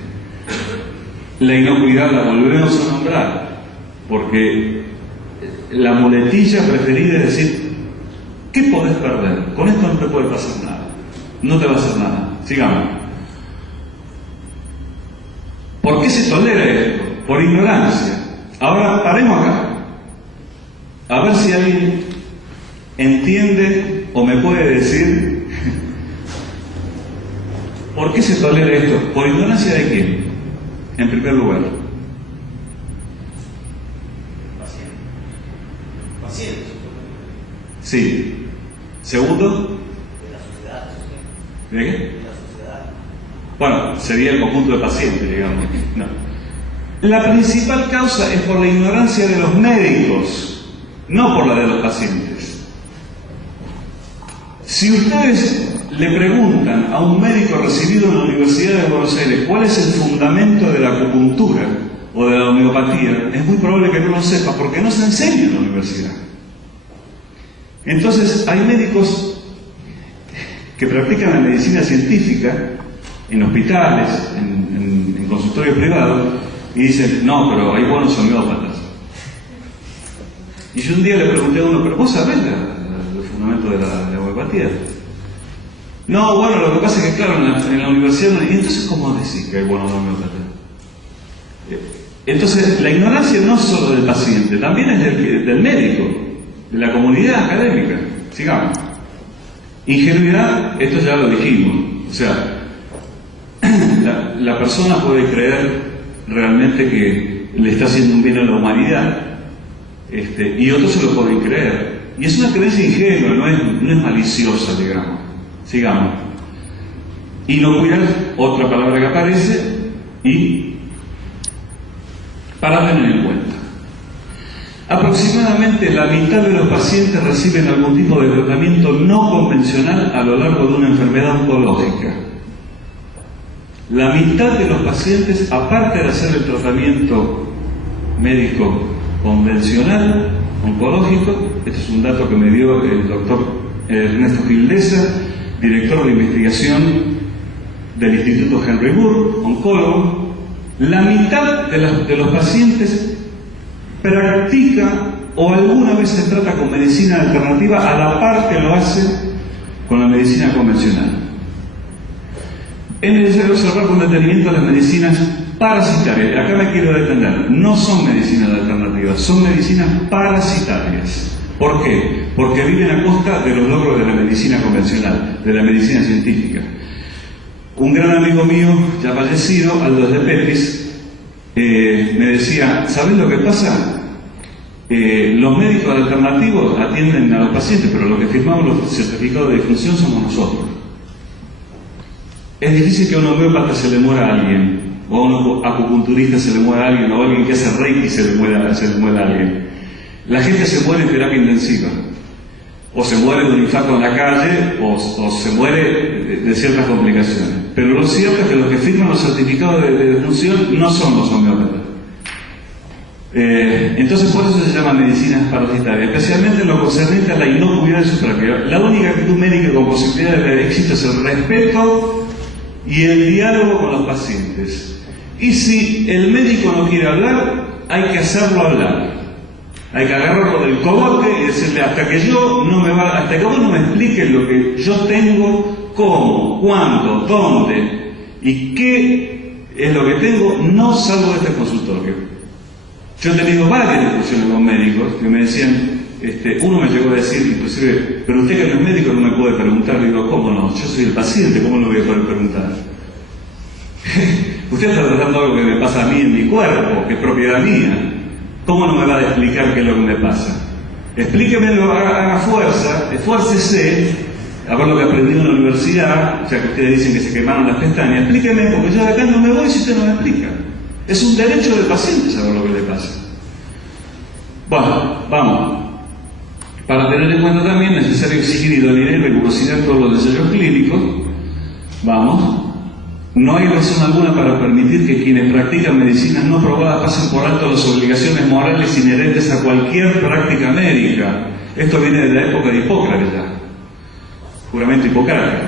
La inocuidad la volvemos a nombrar, porque la muletilla preferida es decir, ¿qué podés perder? Con esto no te puede pasar nada. No te va a hacer nada. Sigamos. ¿Por qué se tolera esto? Por ignorancia. Ahora paremos acá. A ver si alguien entiende o me puede decir ¿por qué se tolera esto? ¿Por ignorancia de quién? En primer lugar. Paciente. Sí. Segundo. De la sociedad. ¿De qué? De la sociedad. Bueno, sería el conjunto de pacientes, digamos. No. La principal causa es por la ignorancia de los médicos, no por la de los pacientes. Si ustedes le preguntan a un médico recibido en la Universidad de Buenos Aires cuál es el fundamento de la acupuntura o de la homeopatía, es muy probable que no lo sepa porque no se enseña en la universidad. Entonces, hay médicos que practican la medicina científica en hospitales, en consultorios privados, y dicen, no, pero hay buenos homeópatas. Y yo un día le pregunté a uno, ¿pero vos sabés el fundamento de la homeopatía? No, bueno, lo que pasa es que, claro, en la universidad no. ¿Y entonces cómo decís que hay buenos homeópatas? Entonces, la ignorancia no es solo del paciente, también es del médico, de la comunidad académica. Sigamos. Ingenuidad, esto ya lo dijimos. O sea, la persona puede creer realmente que le está haciendo un bien a la humanidad, y otros se lo pueden creer. Y es una creencia ingenua, no es maliciosa, digamos. Sigamos. Inocuidad, otra palabra que aparece, y para tener en cuenta. Aproximadamente la mitad de los pacientes reciben algún tipo de tratamiento no convencional a lo largo de una enfermedad oncológica. La mitad de los pacientes, aparte de hacer el tratamiento médico convencional, oncológico, este es un dato que me dio el doctor Ernesto Gildesa, director de investigación del Instituto Henry Moore, oncólogo, la mitad de los pacientes practica o alguna vez se trata con medicina alternativa a la par que lo hace con la medicina convencional. Es necesario observar con detenimiento las medicinas parasitarias. Acá me quiero detener. No son medicinas alternativas, son medicinas parasitarias. ¿Por qué? Porque viven a costa de los logros de la medicina convencional, de la medicina científica. Un gran amigo mío, ya fallecido, Aldo de Petris, me decía, ¿sabés lo que pasa? Los médicos alternativos atienden a los pacientes, pero los que firmamos los certificados de defunción somos nosotros. Es difícil que a un homeópata se le muera a alguien, o a un acupunturista se le muera a alguien, o a alguien que hace reiki se le muera a alguien. La gente se muere en terapia intensiva, o se muere de un infarto en la calle, o se muere de ciertas complicaciones. Pero lo cierto es que los que firman los certificados de defunción no son los homeópatas. Entonces por eso se llama medicinas parasitarias, especialmente en lo concerniente a la inocuidad de su práctica. La única actitud médica con posibilidad de éxito es el respeto y el diálogo con los pacientes. Y si el médico no quiere hablar, hay que hacerlo hablar. Hay que agarrarlo del cogote y decirle hasta que vos no me expliques lo que yo tengo, cómo, cuándo, dónde y qué es lo que tengo, no salgo de este consultorio. Yo he tenido varias discusiones con médicos que me decían, uno me llegó a decir inclusive, pero usted que no es médico no me puede preguntar. Le digo, ¿cómo no? Yo soy el paciente, ¿cómo no voy a poder preguntar? Usted está tratando algo que me pasa a mí en mi cuerpo, que es propiedad mía. ¿Cómo no me va a explicar qué es lo que me pasa? Explíquemelo, haga fuerza, esfuércese a ver lo que aprendí en la universidad, ya que ustedes dicen que se quemaron las pestañas. Explíqueme, porque yo de acá no me voy si usted no me explica. Es un derecho del paciente saber lo que le pasa. Bueno, vamos. Para Para tener en cuenta también es necesario exigir idoneidad y rigurosidad en todos los ensayos clínicos. Vamos. No hay razón alguna para permitir que quienes practican medicinas no probadas pasen por alto las obligaciones morales inherentes a cualquier práctica médica. Esto viene de la época de Hipócrates ya. Juramento hipocrático.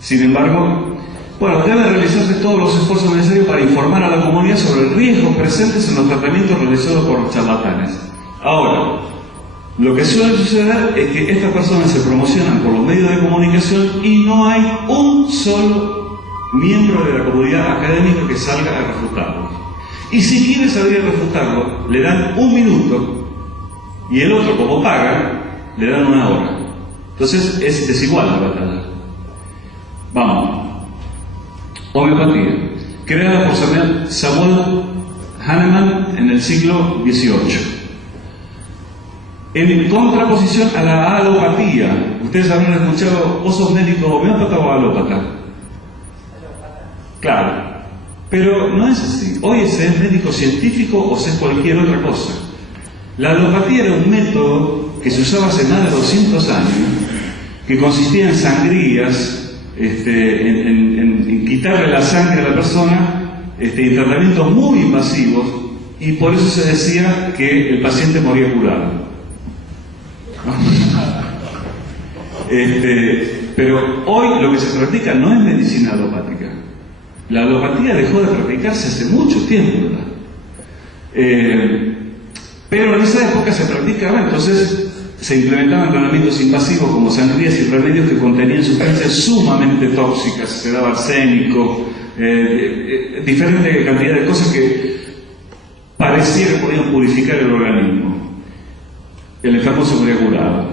Sin embargo, bueno, deben realizarse todos los esfuerzos necesarios para informar a la comunidad sobre los riesgos presentes en los tratamientos realizados por los charlatanes. Ahora, lo que suele suceder es que estas personas se promocionan por los medios de comunicación y no hay un solo miembro de la comunidad académica que salga a refutarlo. Y si quiere salir a refutarlo, le dan 1 minuto y el otro, como paga, le dan 1 hora. Entonces es desigual la batalla. Vamos. Homeopatía, creada por Samuel Hahnemann en el siglo XVIII. En contraposición a la alopatía. Ustedes habrán escuchado, ¿vos sos médico homeópata o alópata? Claro, pero no es así. Hoy se es médico científico o se es cualquier otra cosa. La alopatía era un método que se usaba hace más de 200 años, que consistía en sangrías, en quitarle la sangre a la persona, en tratamientos muy invasivos, y por eso se decía que el paciente moría curado. Pero hoy lo que se practica no es medicina alopática. La alopatía dejó de practicarse hace mucho tiempo, ¿verdad? Pero en esa época se practicaba, entonces se implementaban tratamientos invasivos como sangrías y remedios que contenían sustancias sumamente tóxicas, se daba arsénico, diferente cantidad de cosas que parecía que podían purificar el organismo. El enfermo se moría curado.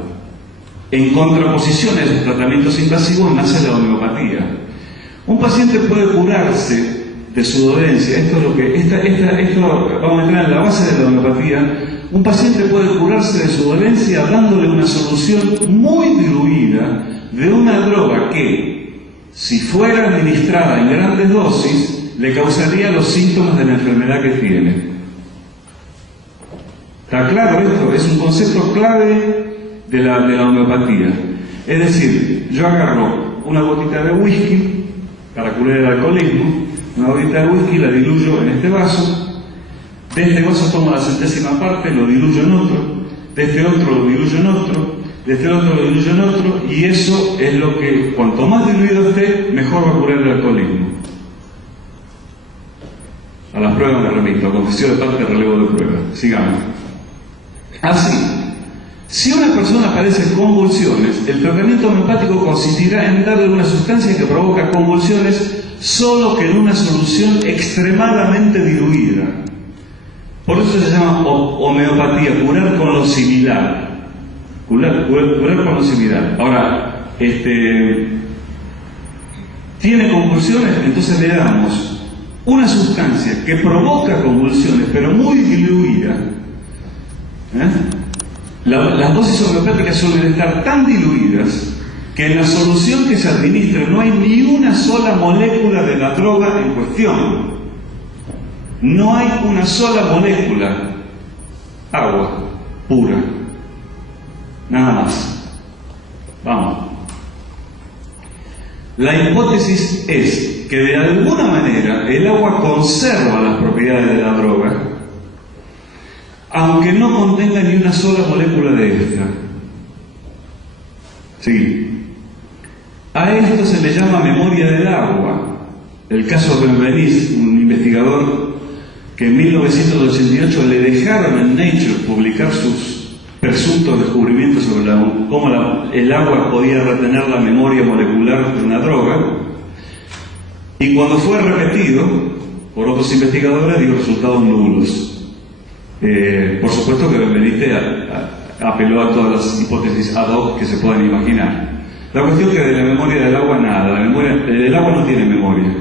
En contraposición a esos tratamientos invasivos nace la homeopatía. Un paciente puede curarse de su dolencia. Esto es lo que esto vamos a entrar en la base de la homeopatía. Un paciente puede curarse de su dolencia dándole una solución muy diluida de una droga que, si fuera administrada en grandes dosis, le causaría los síntomas de la enfermedad que tiene. ¿Está claro esto? Es un concepto clave de la homeopatía. Es decir, yo agarro una gotita de whisky para curar el alcoholismo, una gotita de whisky la diluyo en este vaso, de este vaso tomo la centésima parte, lo diluyo en otro, de este otro lo diluyo en otro, de este otro lo diluyo en otro, y eso es lo que, cuanto más diluido esté, mejor va a curar el alcoholismo. A las pruebas me remito, a confesión de parte, relevo de pruebas. Sigamos. Así, si una persona padece convulsiones, el tratamiento homeopático consistirá en darle una sustancia que provoca convulsiones, solo que en una solución extremadamente diluida. Por eso se llama homeopatía, curar con lo similar. Curar con lo similar. Ahora, tiene convulsiones, entonces le damos una sustancia que provoca convulsiones, pero muy diluida. Las dosis homeopáticas suelen estar tan diluidas que en la solución que se administra no hay ni una sola molécula de la droga en cuestión. No hay una sola molécula. Agua pura. Nada más. Vamos. La hipótesis es que de alguna manera el agua conserva las propiedades de la droga, aunque no contenga ni una sola molécula de esta. Sí. A esto se le llama memoria del agua. El caso Benveniste, un investigador que en 1988 le dejaron en Nature publicar sus presuntos descubrimientos sobre cómo el agua podía retener la memoria molecular de una droga, y cuando fue repetido por otros investigadores dio resultados nulos. Por supuesto que Benveniste apeló a todas las hipótesis ad hoc que se puedan imaginar. La cuestión es que de la memoria del agua nada. El agua no tiene memoria.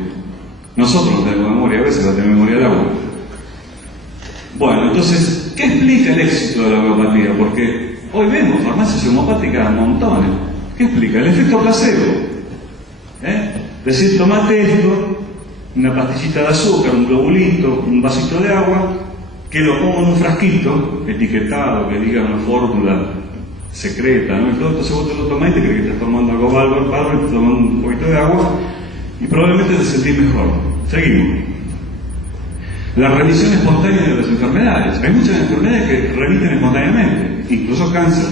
Nosotros no tenemos memoria, a veces no tenemos memoria del agua. Bueno, entonces, ¿qué explica el éxito de la homeopatía? Porque hoy vemos farmacias homeopáticas a montones. ¿Qué explica? El efecto placebo. Decir, tomate esto, una pastillita de azúcar, un globulito, un vasito de agua, que lo pongo en un frasquito etiquetado, que diga una fórmula secreta, ¿no? Entonces vos te lo tomás y te crees que estás tomando algo bárbaro, y te tomas un poquito de agua y probablemente te sentís mejor. Seguimos. La remisión espontánea de las enfermedades. Hay muchas enfermedades que remiten espontáneamente, incluso cáncer.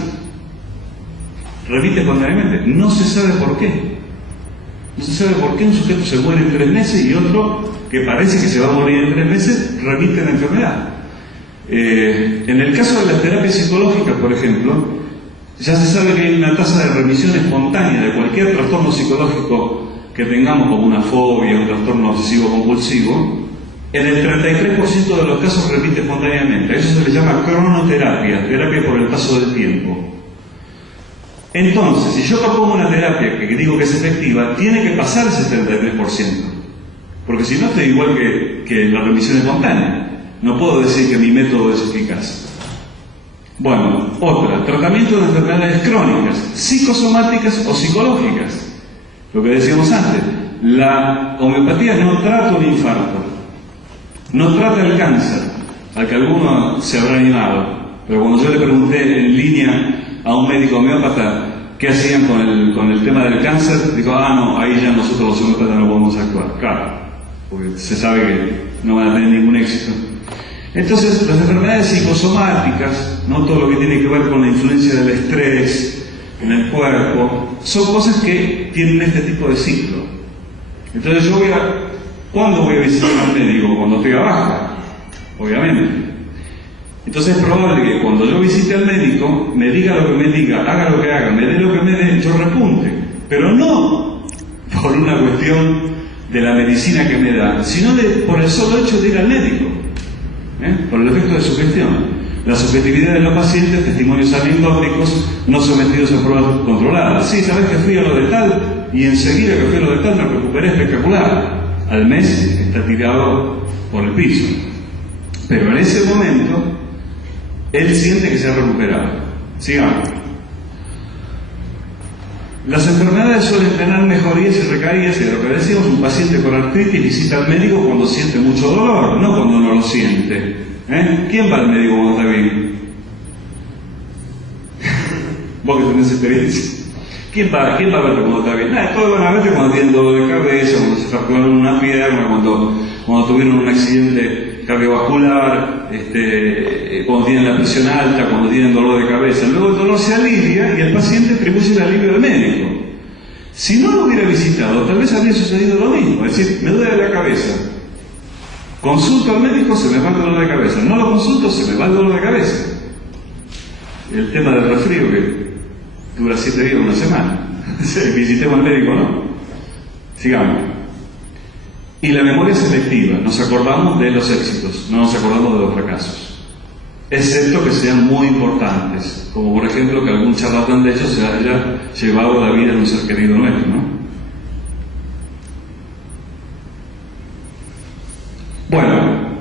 Remite espontáneamente. No se sabe por qué. No se sabe por qué un sujeto se muere en 3 meses y otro que parece que se va a morir en 3 meses remite la enfermedad. En el caso de las terapias psicológicas, por ejemplo, ya se sabe que hay una tasa de remisión espontánea de cualquier trastorno psicológico que tengamos, como una fobia, un trastorno obsesivo-compulsivo. En el 33% de los casos remite espontáneamente. A eso se le llama cronoterapia, terapia por el paso del tiempo. Entonces, si yo propongo una terapia que digo que es efectiva, tiene que pasar ese 33%. Porque si no, estoy igual que la remisión espontánea. No puedo decir que mi método es eficaz. Bueno, otra, tratamiento de enfermedades crónicas, psicosomáticas o psicológicas. Lo que decíamos antes, la homeopatía no trata un infarto, no trata el cáncer, al que alguno se habrá animado. Pero cuando yo le pregunté en línea a un médico homeópata qué hacían con el tema del cáncer, dijo, no, ahí ya nosotros los homeópatas no podemos actuar. Claro, porque se sabe que no van a tener ningún éxito. Entonces, las enfermedades psicosomáticas, no todo lo que tiene que ver con la influencia del estrés en el cuerpo, son cosas que tienen este tipo de ciclo. Entonces ¿cuándo voy a visitar al médico? Cuando estoy abajo, obviamente. Entonces es probable que cuando yo visite al médico, me diga lo que me diga, haga lo que haga, me dé lo que me dé, yo repunte. Pero no por una cuestión de la medicina que me da, sino por el solo hecho de ir al médico. Por el efecto de sugestión. La subjetividad de los pacientes, testimonios anecdóticos, no sometidos a pruebas controladas. Sí, sabes que fui a lo de tal y enseguida que fui a lo de tal me recuperé espectacular. Al mes está tirado por el piso. Pero en ese momento, él siente que se ha recuperado. Sigamos. Las enfermedades suelen tener mejorías y recaídas, y de lo que decíamos, un paciente con artritis visita al médico cuando siente mucho dolor, no cuando no lo siente. ¿Quién va al médico cuando está bien? Vos que tenés experiencia. ¿Quién va a verte cuando está bien? Todos van a verte cuando tienen dolor de cabeza, cuando se fracturaron una pierna, cuando tuvieron un accidente cardiovascular, cuando tienen la presión alta, cuando tienen dolor de cabeza. Luego el dolor se alivia y el paciente atribuye el alivio al médico. Si no lo hubiera visitado, tal vez habría sucedido lo mismo. Es decir, me duele la cabeza. Consulto al médico, se me va el dolor de cabeza. No lo consulto, se me va el dolor de cabeza. El tema del resfrío que dura 7 días, una semana. Visitemos al médico, ¿no? Sigamos. Y la memoria selectiva, nos acordamos de los éxitos, no nos acordamos de los fracasos, excepto que sean muy importantes, como por ejemplo que algún charlatán de ellos se haya llevado la vida de un ser querido nuestro, ¿no? Bueno,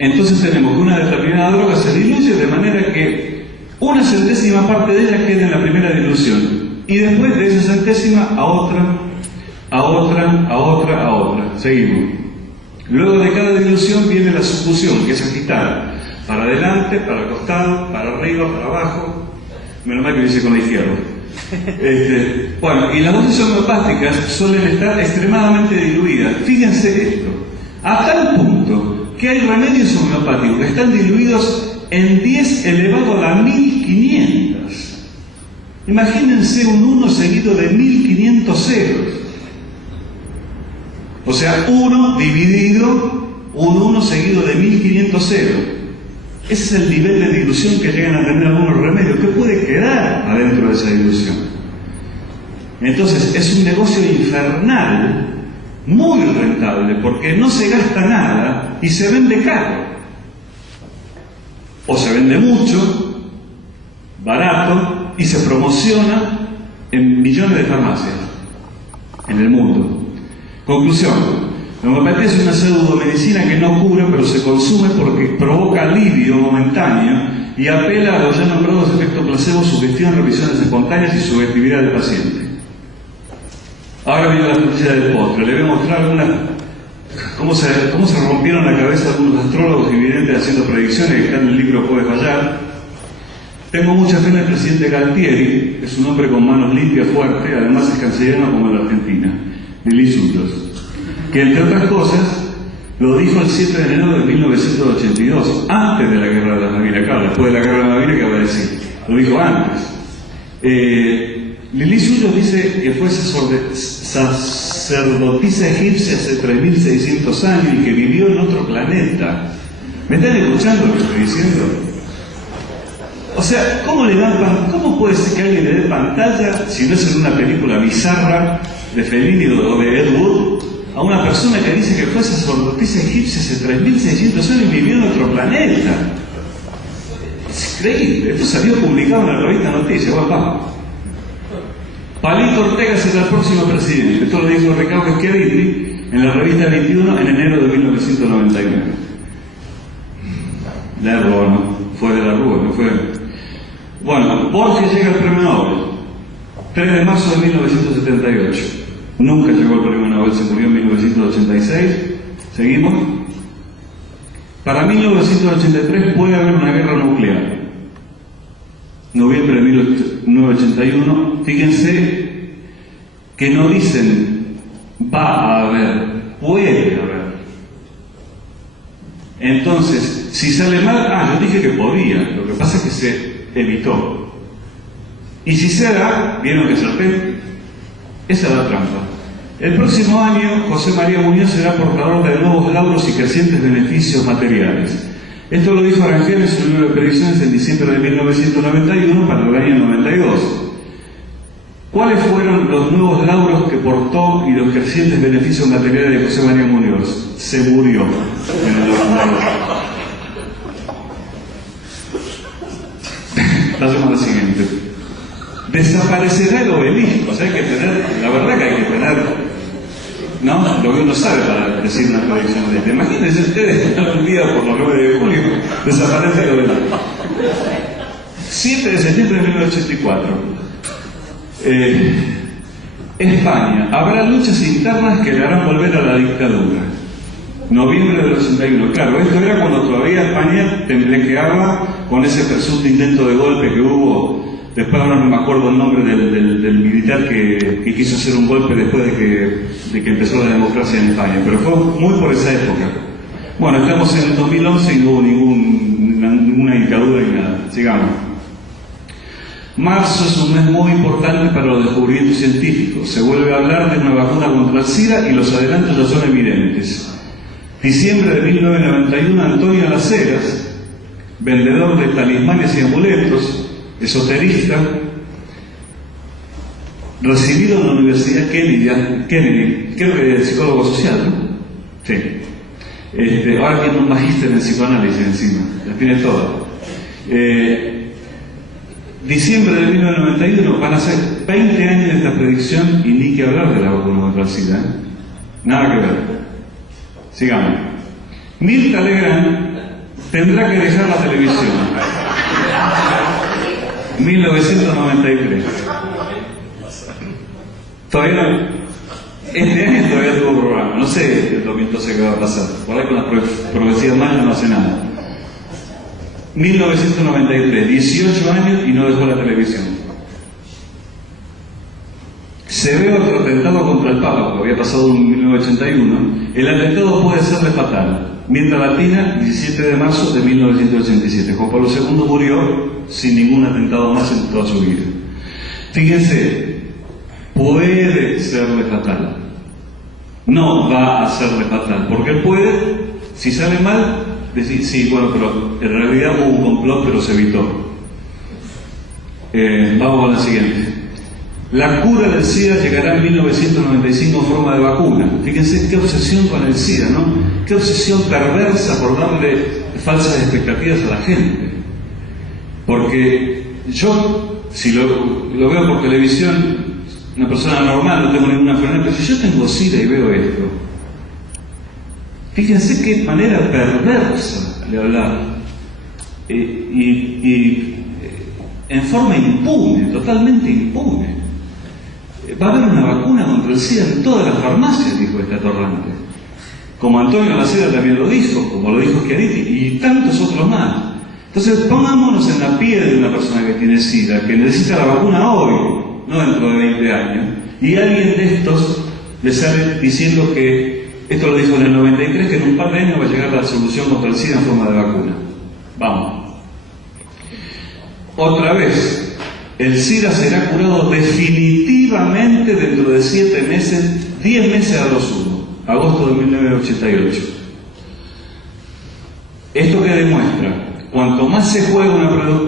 entonces tenemos que una determinada droga se diluye de manera que una centésima parte de ella queda en la primera dilución, y después de esa centésima a otra. Seguimos. Luego de cada dilución viene la sufusión, que es agitar para adelante, para el costado, para arriba, para abajo. Menos mal que lo hice con la izquierda. Bueno, y las dosis homeopáticas suelen estar extremadamente diluidas. Fíjense esto, a tal punto que hay remedios homeopáticos que están diluidos en 10 elevado a la 1500. Imagínense un 1 seguido de 1500 ceros. O sea, 1 dividido, un 1 seguido de 1500 ceros. Ese es el nivel de dilución que llegan a tener algunos remedios. ¿Qué puede quedar adentro de esa dilución? Entonces, es un negocio infernal, muy rentable, porque no se gasta nada y se vende caro. O se vende mucho, barato, y se promociona en millones de farmacias en el mundo. Conclusión: la homeopatía es una pseudomedicina que no cura, pero se consume porque provoca alivio momentáneo y apela a los ya nombrados efectos placebo, sugestión, revisiones espontáneas y subjetividad del paciente. Ahora viene la frutilla del postre. Le voy a mostrar algunas cómo se rompieron la cabeza algunos astrólogos y videntes haciendo predicciones que están en el libro Puede Fallar. Tengo mucha fe en el presidente Galtieri, es un hombre con manos limpias, fuerte, además es cancellano como en la Argentina, Lili Sutros, que entre otras cosas lo dijo el 7 de enero de 1982, antes de la Guerra de las Malvinas. Claro, después de la Guerra de las Malvinas, ¿qué va a decir? Lo dijo antes. Lili Sutros dice que fue sacerdotisa egipcia hace 3.600 años y que vivió en otro planeta. ¿Me están escuchando lo que estoy diciendo? O sea, ¿cómo puede ser que alguien le dé pantalla, si no es en una película bizarra de Fellini o de Ed Wood, a una persona que dice que fue sacerdotisa egipcia hace 3.600 años y vivió en otro planeta? Es increíble. Esto salió publicado en la revista Noticias. Bueno, vamos. Palito Ortega será el próximo presidente. Esto lo dijo Ricardo Schiavitti en la revista 21 en enero de 1999. La Rúa, ¿no? Fue de la Rúa, no fue. Bueno, Borges llega al premio Nobel, 3 de marzo de 1978. Nunca llegó al premio Nobel, se murió en 1986. ¿Seguimos? Para 1983 puede haber una guerra nuclear. Noviembre de 1981. Fíjense que no dicen va a haber, puede haber. Entonces, si sale mal, yo dije que podía, lo que pasa es que se evitó. Y si se da, ¿vieron que acerté? Esa es la trampa. El próximo año, José María Muñoz será portador de nuevos lauros y crecientes beneficios materiales. Esto lo dijo Arangel en su libro de predicciones en diciembre de 1991 para el año 92. ¿Cuáles fueron los nuevos lauros que portó y los crecientes beneficios materiales de José María Muñoz? Se murió en el lauros. Pasemos a la siguiente. Desaparecerá el obelisco. O sea, hay que tener, la verdad que hay que tener, ¿no? Lo que uno sabe para decir una predicción de este. Imagínense ustedes, un día por los 9 de julio, desaparece el obelisco. 7 de septiembre de 1984. España. Habrá luchas internas que le harán volver a la dictadura. Noviembre del 81. Claro, esto era cuando todavía España temblequeaba con ese presunto intento de golpe que hubo. Después ahora no me acuerdo el nombre del militar que quiso hacer un golpe después de que empezó la democracia en España. Pero fue muy por esa época. Bueno, estamos en el 2011 y no hubo ninguna dictadura ni nada. Sigamos. Marzo es un mes muy importante para los descubrimientos científicos. Se vuelve a hablar de una vacuna contra el SIDA y los adelantos ya son evidentes. Diciembre de 1991, Antonio Las Heras, vendedor de talismanes y amuletos, esoterista, recibido en la Universidad Kennedy, creo que es psicólogo social, ¿no? Sí. Ahora tiene un magíster en psicoanálisis encima, la tiene toda. Diciembre de 1991, van a ser 20 años de esta predicción y ni que hablar de la vacuna contra el SIDA, ¿eh? Nada que ver. Sigamos. Mirta Legrand tendrá que dejar la televisión. 1993. Todavía no. Este año todavía tuvo programa. No sé el 2012 qué va a pasar. Por ahí con las profecías más no hace nada. 1993, 18 años y no dejó la televisión. Se ve otro atentado contra el Papa, que había pasado en 1981. El atentado puede serle fatal. Mirta Latina, 17 de marzo de 1987. Juan Pablo II murió sin ningún atentado más en toda su vida. Fíjense, puede serle fatal. No va a serle fatal, porque él puede, si sale mal, decir, sí, bueno, pero en realidad hubo un complot, pero se evitó. Vamos a la siguiente. La cura del SIDA llegará en 1995 en forma de vacuna. Fíjense qué obsesión con el SIDA, ¿no? Qué obsesión perversa por darle falsas expectativas a la gente. Porque yo, si lo veo por televisión, una persona normal, no tengo ninguna enfermedad, pero si yo tengo SIDA y veo esto, fíjense qué manera perversa de hablar. Y en forma impune, totalmente impune. Va a haber una vacuna contra el SIDA en todas las farmacias, dijo este atorrante. como Antonio Lacera también lo dijo, como lo dijo Schiaretti, y tantos otros más. Entonces pongámonos en la piel de una persona que tiene SIDA, que necesita la vacuna hoy, no dentro de 20 años, y alguien de estos le sale diciendo que, esto lo dijo en el 93, que en un par de años va a llegar la solución contra el SIDA en forma de vacuna. Vamos. Otra vez, el SIDA será curado definitivamente dentro de 7 meses, 10 meses a lo sumo, agosto de 1988. ¿Esto qué demuestra? Cuanto más se juega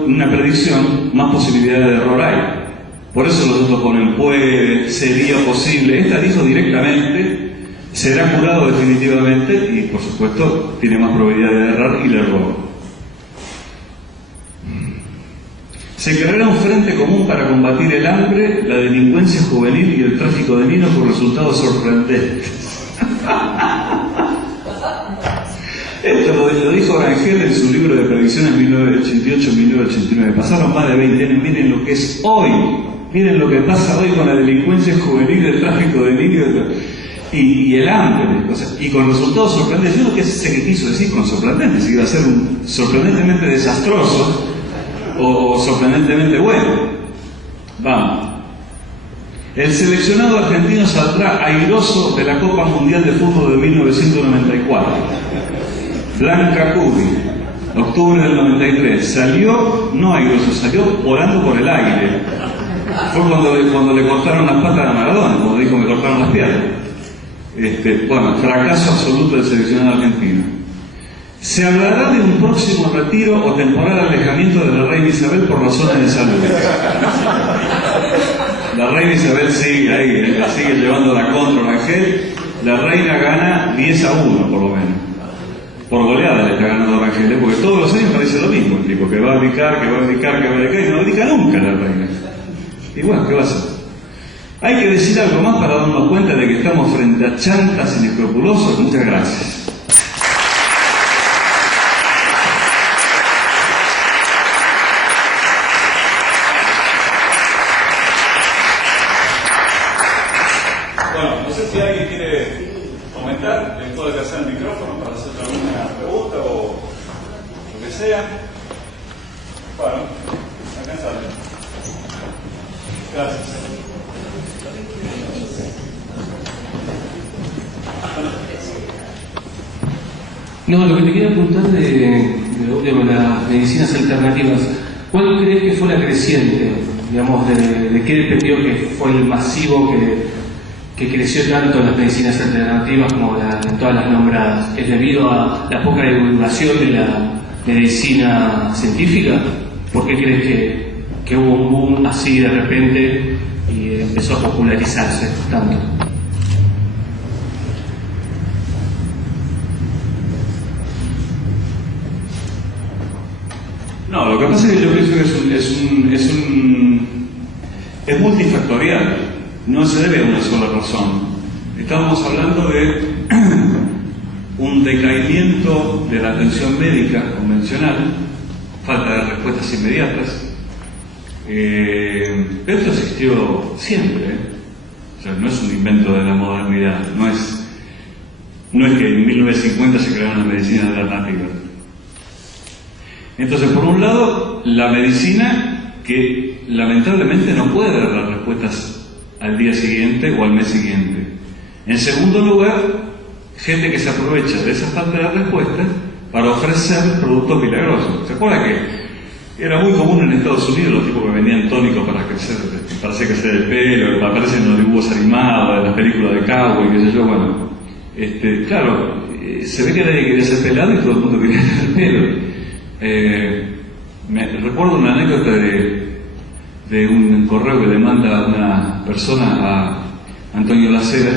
una predicción, más posibilidades de error hay. Por eso los otros ponen puede, sería posible. Esta dijo directamente, será curado definitivamente y por supuesto tiene más probabilidad de errar y le erró. Se creará un frente común para combatir el hambre, la delincuencia juvenil y el tráfico de niños con resultados sorprendentes. Esto lo dijo Rangel en su libro de predicciones 1988-1989. Pasaron más de 20 años, miren lo que es hoy. Miren lo que pasa hoy con la delincuencia juvenil, el tráfico de niños y el hambre. O sea, y con resultados sorprendentes. Yo no sé qué quiso decir con sorprendentes, si iba a ser sorprendentemente desastroso o sorprendentemente bueno. Vamos. El seleccionado argentino saldrá airoso de la Copa Mundial de Fútbol de 1994. Blanca Cudi, octubre del 93. Salió, no airoso, salió volando por el aire. Fue cuando le cortaron las patas a Maradona, como dijo, me cortaron las piernas. Bueno, fracaso absoluto del seleccionado argentino. Se hablará de un próximo retiro o temporal alejamiento de la reina Isabel por razones de salud. La reina Isabel sigue ahí, la sigue llevando la contra Rangel. La reina gana 10-1 por lo menos. Por goleada le está ganando Rangel, porque todos los años parece lo mismo, el tipo que va a abdicar, y no abdica nunca la reina. Y bueno, ¿qué va a hacer? Hay que decir algo más para darnos cuenta de que estamos frente a chantas inescrupulosos. Muchas gracias. Bueno, no sé si alguien quiere comentar, les puedo alcanzar el micrófono para hacer alguna pregunta o lo que sea. Bueno, alcanzarle. Gracias. No, lo que te quería preguntar de las medicinas alternativas, ¿cuál crees que fue la creciente? Digamos, ¿de qué dependió que fue el masivo que creció tanto en las medicinas alternativas como en todas las nombradas? ¿Es debido a la poca divulgación de la medicina científica? ¿Por qué crees que hubo un boom así de repente y empezó a popularizarse tanto? No, lo que pasa es que yo pienso que es multifactorial, no se debe a una sola razón. Estamos hablando de un decaimiento de la atención médica convencional, falta de respuestas inmediatas, pero esto existió siempre, o sea, no es un invento de la modernidad, no es que en 1950 se crearon las medicinas alternativas. Entonces, por un lado, la medicina que lamentablemente no puede dar las respuestas al día siguiente o al mes siguiente. En segundo lugar, gente que se aprovecha de esa falta de respuestas para ofrecer productos milagrosos. ¿Se acuerda que era muy común en Estados Unidos los tipos que vendían tónicos para hacer crecer el pelo, aparecen en los dibujos animados, en las películas de cowboy, qué sé yo? Bueno, claro, se ve que nadie quería ser pelado y todo el mundo quería tener pelo. Me recuerdo una anécdota de un correo que le manda una persona a Antonio Lacera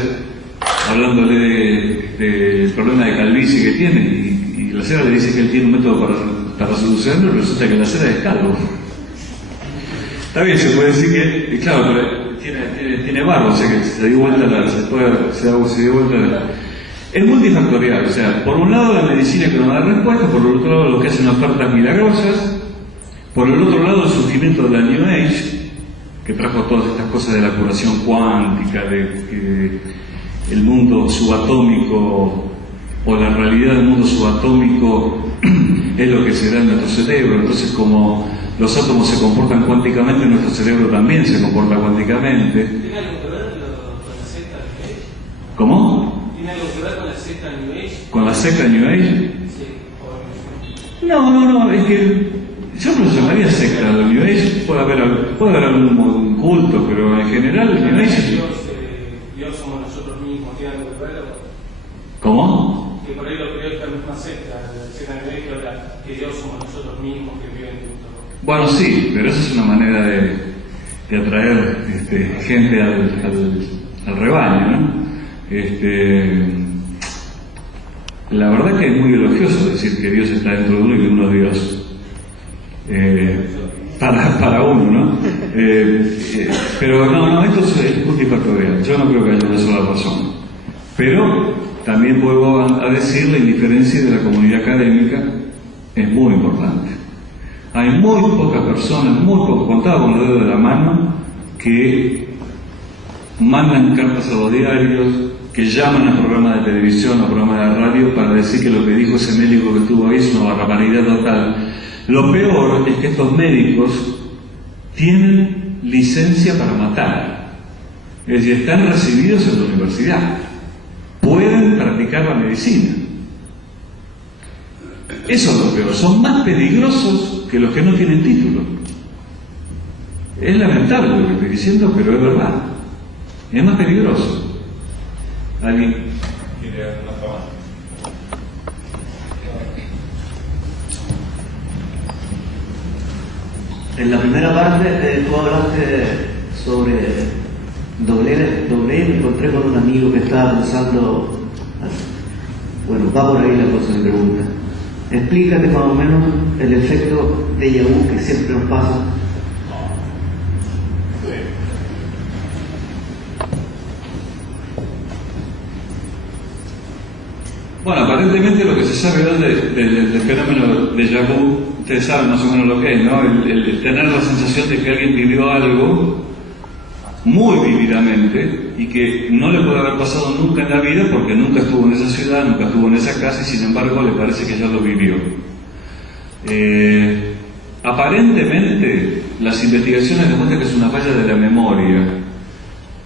hablándole del problema de calvicie que tiene y Lacera le dice que él tiene un método para solucionarlo y resulta que Lacera es calvo. Está bien, se puede decir que, claro, pero tiene barba, o sea que se dio vuelta se dio vuelta. Es multifactorial, o sea, por un lado la medicina que no da respuesta, por el otro lado los que hacen ofertas milagrosas, por el otro lado el surgimiento de la New Age, que trajo todas estas cosas de la curación cuántica, de el mundo subatómico o la realidad del mundo subatómico es lo que se da en nuestro cerebro. Entonces, como los átomos se comportan cuánticamente, nuestro cerebro también se comporta cuánticamente. ¿Tiene algo que ver con la secta New Age? ¿Cómo? ¿Tiene algo que ver con la secta New Age? ¿Con la secta New Age? Sí. No, es que yo no lo llamaría secta. La New Age puede haber algún culto, pero en general el New Age es... Dios somos nosotros mismos, ¿tiene algo que ver? ¿Cómo? Que por ahí lo creo que es una secta, la secta New Age, que Dios somos nosotros mismos que viven juntos. Bueno, sí, pero esa es una manera de atraer gente al rebaño, ¿no? La verdad que es muy elogioso decir que Dios está dentro de uno y que uno es Dios. Para uno, ¿no? Pero no, esto es multifactorial. Yo no creo que haya una sola persona. Pero también puedo a decir la indiferencia de la comunidad académica es muy importante. Hay muy pocas personas, muy pocos, contados con los dedos de la mano, que mandan cartas a los diarios, que llaman a programas de televisión, a programas de radio para decir que lo que dijo ese médico que estuvo ahí es una barbaridad total. Lo peor es que estos médicos tienen licencia para matar, es decir, están recibidos en la universidad, pueden practicar la medicina. Eso es lo peor, son más peligrosos que los que no tienen título. Es lamentable lo que estoy diciendo, pero es verdad, es más peligroso. ¿Alguien quiere hacer una pregunta? En la primera parte tú hablaste sobre doble. Me encontré con un amigo que estaba pensando, bueno, va por ahí la cosa de pregunta. Explícate más o menos el efecto de déjà vu que siempre nos pasa. Bueno, aparentemente lo que se sabe hoy del fenómeno de déjà vu, ustedes saben más o menos lo que es, ¿no? El tener la sensación de que alguien vivió algo muy vívidamente y que no le puede haber pasado nunca en la vida porque nunca estuvo en esa ciudad, nunca estuvo en esa casa y sin embargo le parece que ya lo vivió. Aparentemente las investigaciones demuestran que es una falla de la memoria.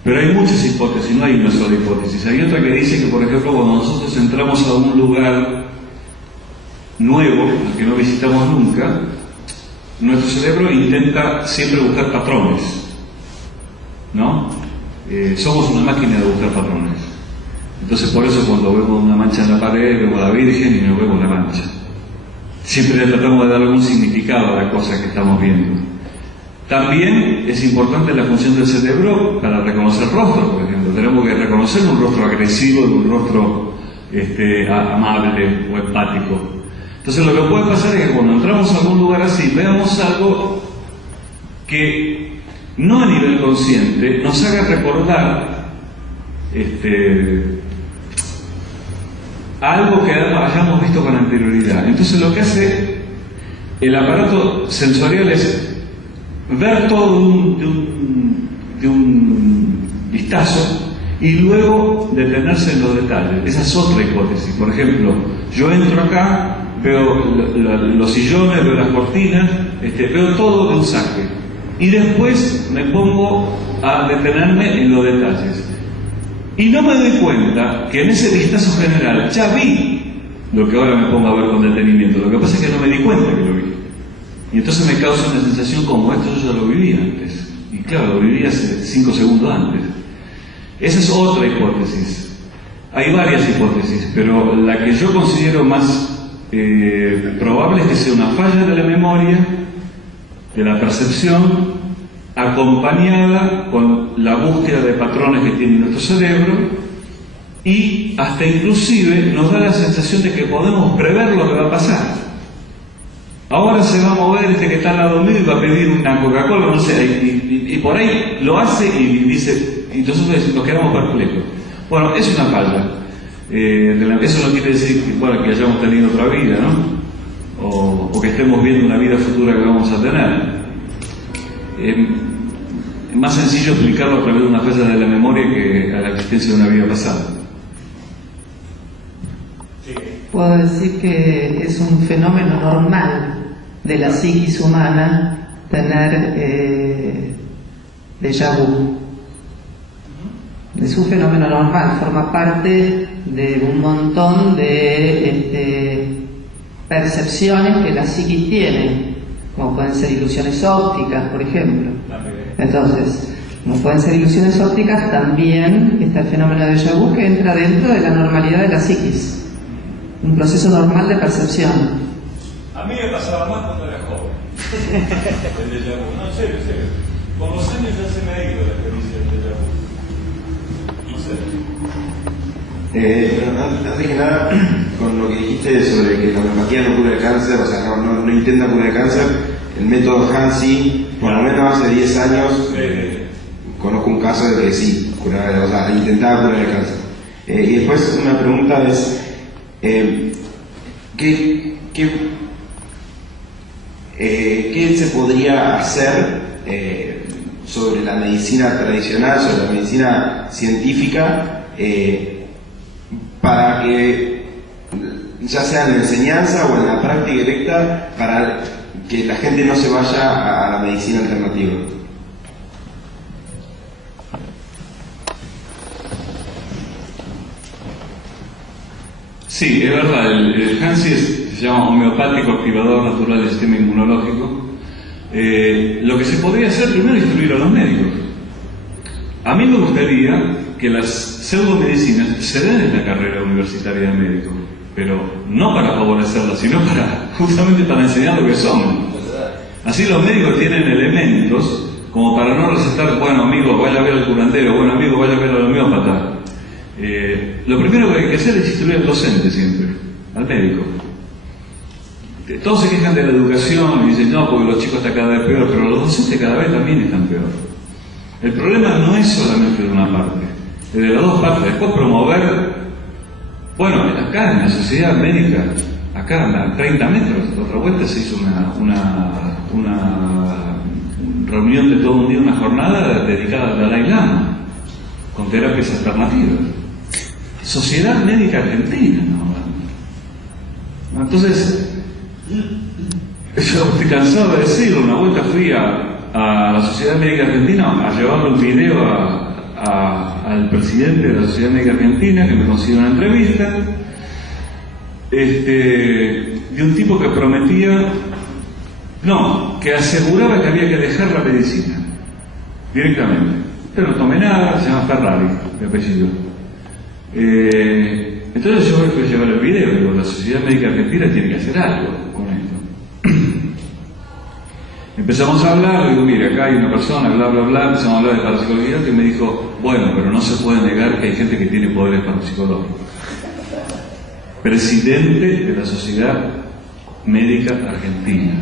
Pero hay muchas hipótesis, no hay una sola hipótesis. Hay otra que dice que, por ejemplo, cuando nosotros entramos a un lugar nuevo, al que no visitamos nunca, nuestro cerebro intenta siempre buscar patrones, ¿no? Somos una máquina de buscar patrones. Entonces, por eso cuando vemos una mancha en la pared, vemos a la Virgen y no vemos la mancha. Siempre tratamos de dar algún significado a la cosa que estamos viendo. También es importante la función del cerebro para reconocer rostros, por ejemplo. Tenemos que reconocer un rostro agresivo de un rostro amable o empático. Entonces lo que puede pasar es que cuando entramos a algún lugar así, veamos algo que no a nivel consciente nos haga recordar algo que hayamos visto con anterioridad. Entonces lo que hace el aparato sensorial es ver todo de un vistazo y luego detenerse en los detalles. Esa es otra hipótesis. Por ejemplo, yo entro acá, veo los sillones, veo las cortinas, veo todo de un saque y después me pongo a detenerme en los detalles y no me doy cuenta que en ese vistazo general ya vi lo que ahora me pongo a ver con detenimiento. Lo que pasa es que no me di cuenta que lo vi. Y entonces me causa una sensación como esto yo ya lo viví antes. Y claro, lo viví hace 5 segundos antes. Esa es otra hipótesis. Hay varias hipótesis, pero la que yo considero más probable es que sea una falla de la memoria, de la percepción, acompañada con la búsqueda de patrones que tiene nuestro cerebro y hasta inclusive nos da la sensación de que podemos prever lo que va a pasar. Ahora se va a mover que está al lado mío y va a pedir una Coca-Cola, no sé, y por ahí lo hace y dice, y nosotros nos quedamos perplejos. Bueno, es una falla. Eso no quiere decir que, bueno, que hayamos tenido otra vida, ¿no? O que estemos viendo una vida futura que vamos a tener. Es más sencillo explicarlo a través de una falla de la memoria que a la existencia de una vida pasada. Puedo decir que es un fenómeno normal de la psiquis humana tener déjà vu. Es un fenómeno normal, forma parte de un montón de percepciones que la psiquis tiene, como pueden ser ilusiones ópticas, por ejemplo. Entonces, como pueden ser ilusiones ópticas, también está el fenómeno de déjà vu que entra dentro de la normalidad de la psiquis. Un proceso normal de percepción. A mí me pasaba más cuando era joven. El déjà vu. No, en serio. Con los años ya se me ha ido la experiencia del déjà vu. No sé. Antes que nada, con lo que dijiste sobre que la homeopatía no cura el cáncer, o sea, no intenta curar el cáncer, el método Hansi, por lo menos hace 10 años, conozco un caso de que sí, curaba, o sea, intentaba curar el cáncer. Y después una pregunta es, ¿qué se podría hacer sobre la medicina tradicional, sobre la medicina científica, para que, ya sea en la enseñanza o en la práctica directa, para que la gente no se vaya a la medicina alternativa? Sí, es verdad, el Hansi se llama homeopático activador natural del sistema inmunológico. Lo que se podría hacer primero es instruir a los médicos. A mí me gustaría que las pseudomedicinas se den en la carrera universitaria de médico, pero no para favorecerlas, sino justamente para enseñar lo que son. Así los médicos tienen elementos como para no recetar, bueno amigo, vaya a ver al curandero, bueno amigo, vaya a ver al homeópata. Lo primero que hay que hacer es instruir al docente siempre, al médico. Todos se quejan de la educación y dicen, no, porque los chicos están cada vez peor, pero los docentes cada vez también están peor. El problema no es solamente de una parte, es de las dos partes. Después promover, bueno, acá en la sociedad médica, acá a 30 metros, la otra vuelta se hizo una reunión de todo un día, una jornada dedicada al Dalai Lama, con terapias alternativas. Sociedad Médica Argentina, ¿no? Entonces, yo estoy cansado de decirlo. Una vuelta fui a la Sociedad Médica Argentina a llevarle un video al presidente de la Sociedad Médica Argentina, que me consiguió una entrevista, de un tipo que prometía, que aseguraba que había que dejar la medicina directamente. Pero no tomé nada, se llama Ferrari, de apellido. Entonces yo voy a llevar el video, digo, la Sociedad Médica Argentina tiene que hacer algo con esto. Empezamos a hablar, digo, mira, acá hay una persona, bla, bla, bla, empezamos a hablar de parapsicología, que me dijo, bueno, pero no se puede negar que hay gente que tiene poderes parapsicológicos. Presidente de la Sociedad Médica Argentina.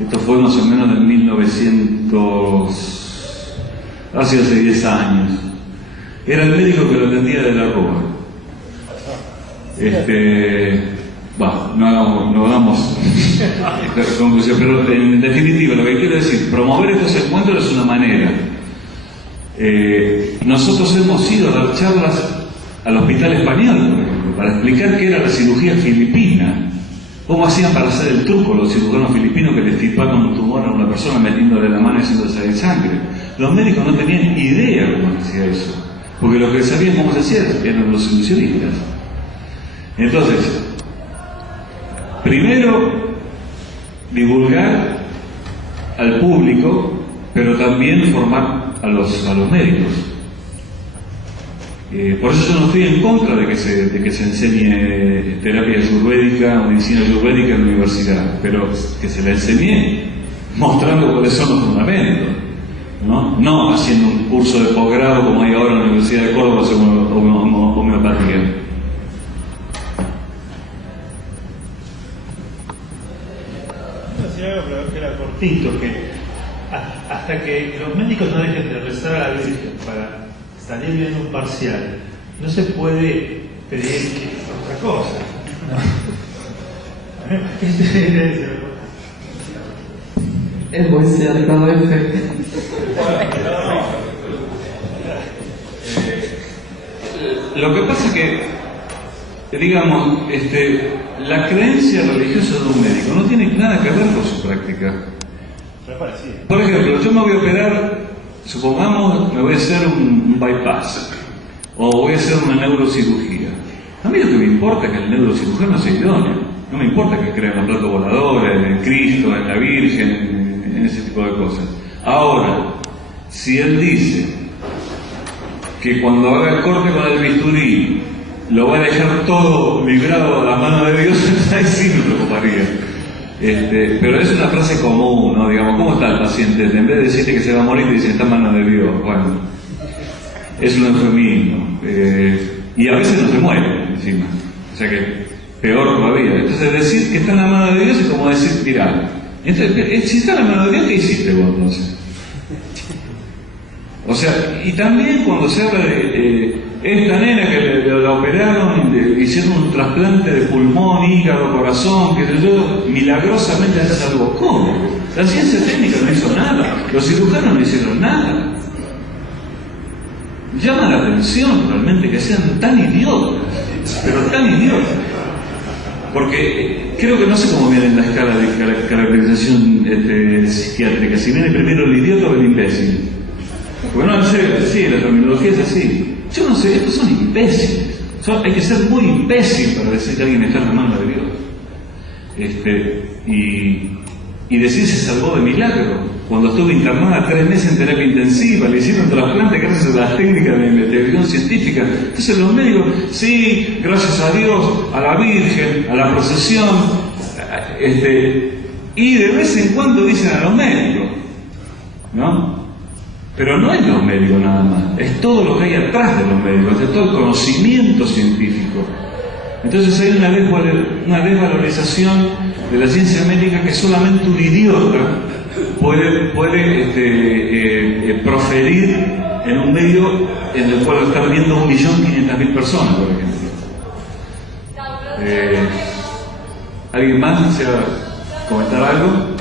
Esto fue más o menos en 1900, hace 10 años. Era el médico que lo atendía de la Rúa. No hagamos conclusión, pero en definitiva lo que quiero decir, promover estos encuentros es una manera. Nosotros hemos ido a dar charlas al Hospital Español, por ejemplo, para explicar qué era la cirugía filipina, cómo hacían para hacer el truco los cirujanos filipinos que le extirpaban un tumor a una persona metiéndole la mano y haciéndole salir sangre. Los médicos no tenían idea cómo se hacía eso, porque los que sabían cómo se hacía eran los ilusionistas. Entonces, primero, divulgar al público, pero también formar a los médicos. Por eso yo no estoy en contra de que se enseñe terapia ayurvédica o medicina ayurvédica en la universidad, pero que se la enseñe mostrando cuáles son los fundamentos, no haciendo un curso de posgrado como hay ahora en la Universidad de Córdoba sobre homeopatía. Que era cortito, que hasta que los médicos no dejen de rezar a la Virgen para salir bien un parcial, no se puede pedir otra cosa. Es muy cierto, Efe. Lo que pasa es que digamos, la creencia religiosa de un médico no tiene nada que ver con su práctica. Por ejemplo, yo me voy a operar, supongamos, me voy a hacer un bypass o voy a hacer una neurocirugía. A mí lo que me importa es que el neurocirujano sea idóneo. No me importa que crea en los platos voladores, en Cristo, en la Virgen, en ese tipo de cosas. Ahora, si él dice que cuando haga el corte con el bisturí lo va a dejar todo librado a la mano de Dios, ahí sí me preocuparía. Pero es una frase común, ¿no? Digamos, ¿cómo está el paciente? En vez de decirte que se va a morir, te dice, está en manos de Dios. Bueno, es un eufemismo. Y a veces no se muere, encima. O sea que, peor todavía. Entonces, decir que está en la mano de Dios es como decir, mirá, si está en la mano de Dios, ¿qué hiciste vos entonces? O sea, y también cuando se habla de esta nena que la operaron, hicieron un trasplante de pulmón, hígado, corazón, que yo, milagrosamente se salvó. ¿Cómo? La ciencia técnica no hizo nada, los cirujanos no hicieron nada. Llama la atención realmente que sean tan idiotas, pero tan idiotas. Porque creo que no sé cómo viene en la escala de caracterización psiquiátrica, si viene primero el idiota o el imbécil. Porque no sé, sí, la terminología es así. Yo no sé, estos son imbéciles. Hay que ser muy imbécil para decir que alguien está en la mano de Dios. Y decir se salvó de milagro. Cuando estuve internada 3 meses en terapia intensiva, le hicieron trasplante gracias a las técnicas de investigación científica. Entonces los médicos, sí, gracias a Dios, a la Virgen, a la procesión, y de vez en cuando dicen a los médicos, ¿no? Pero no es los médicos nada más, es todo lo que hay atrás de los médicos, es todo el conocimiento científico. Entonces hay una desvalorización de la ciencia médica que solamente un idiota puede proferir en un medio en el cual están viendo 1.500.000 personas, por ejemplo. ¿Alguien más desea comentar algo?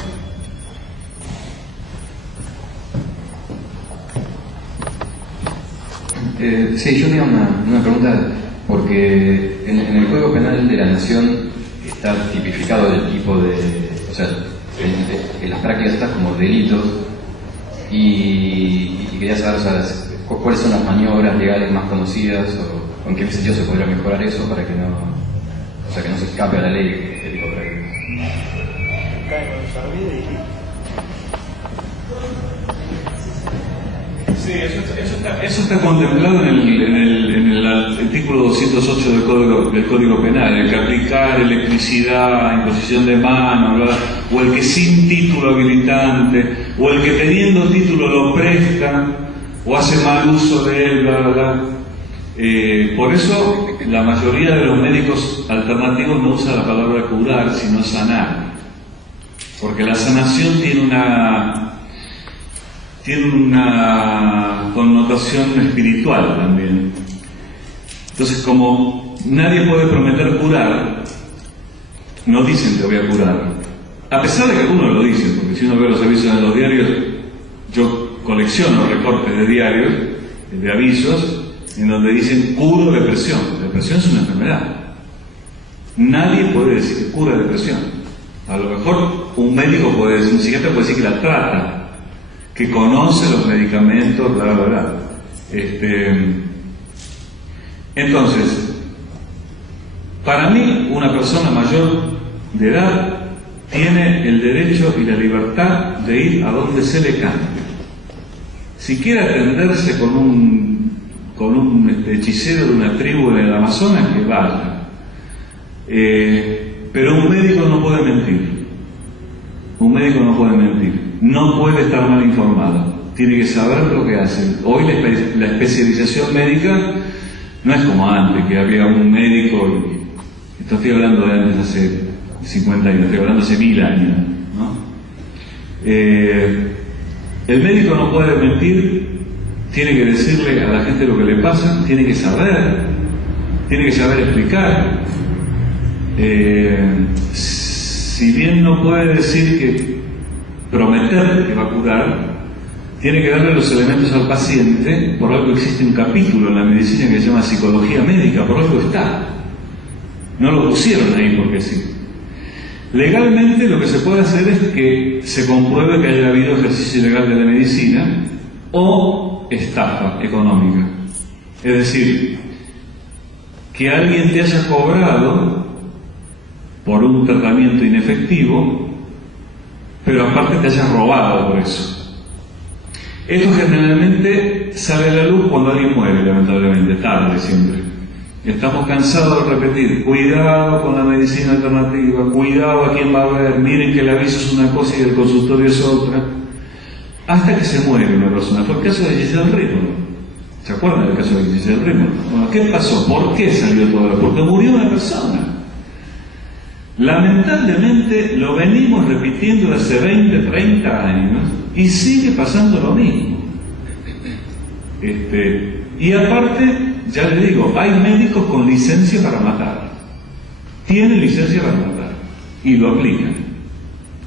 Sí, yo tenía una pregunta, porque en el Código Penal de la Nación está tipificado el tipo de, o sea, en las prácticas estas como delitos, y quería saber, o sea, cuáles son las maniobras legales más conocidas, o en qué sentido se podría mejorar eso para que no se escape a la ley este tipo de prácticas. Sí, eso está contemplado en el artículo 208 del Código Penal, el que aplicar electricidad, imposición de mano, bla, bla, o el que sin título habilitante, o el que teniendo título lo presta, o hace mal uso de él, bla, bla, bla. Por eso la mayoría de los médicos alternativos no usa la palabra curar, sino sanar, porque la sanación tiene una connotación espiritual también. Entonces, como nadie puede prometer curar, no dicen te voy a curar, a pesar de que algunos lo dicen, porque si uno ve los avisos en los diarios, yo colecciono recortes de diarios, de avisos, en donde dicen curo depresión. Depresión es una enfermedad. Nadie puede decir que cura depresión. A lo mejor un médico puede decir, un psiquiatra puede decir que la trata, que conoce los medicamentos, bla, bla, bla. Entonces, para mí, una persona mayor de edad tiene el derecho y la libertad de ir a donde se le cante. Si quiere atenderse con un hechicero de una tribu en el Amazonas, que vaya. Pero un médico no puede mentir. Un médico no puede mentir. No puede estar mal informado. Tiene que saber lo que hace. Hoy la especialización médica no es como antes, que había un médico, y esto estoy hablando de antes, hace 50 años, estoy hablando hace 1000 años, ¿no? El médico no puede mentir, tiene que decirle a la gente lo que le pasa, tiene que saber explicar. Si bien no puede decir que prometer que va a curar, tiene que darle los elementos al paciente. Por algo existe un capítulo en la medicina que se llama psicología médica, por algo está. No lo pusieron ahí porque sí. Legalmente lo que se puede hacer es que se compruebe que haya habido ejercicio ilegal de la medicina o estafa económica. Es decir, que alguien te haya cobrado por un tratamiento inefectivo, pero aparte te haya robado por eso. Esto generalmente sale a la luz cuando alguien muere, lamentablemente, tarde siempre. Estamos cansados de repetir, cuidado con la medicina alternativa, cuidado a quién va a ver, miren que el aviso es una cosa y el consultorio es otra, hasta que se muere una persona. Fue el caso de Giselle Rímolo. ¿Se acuerdan del caso de Giselle Rímolo? Bueno, ¿qué pasó? ¿Por qué salió todo esto? Porque murió una persona. Lamentablemente lo venimos repitiendo desde hace 20, 30 años y sigue pasando lo mismo. Y aparte, ya le digo, hay médicos con licencia para matar. Tienen licencia para matar y lo aplican.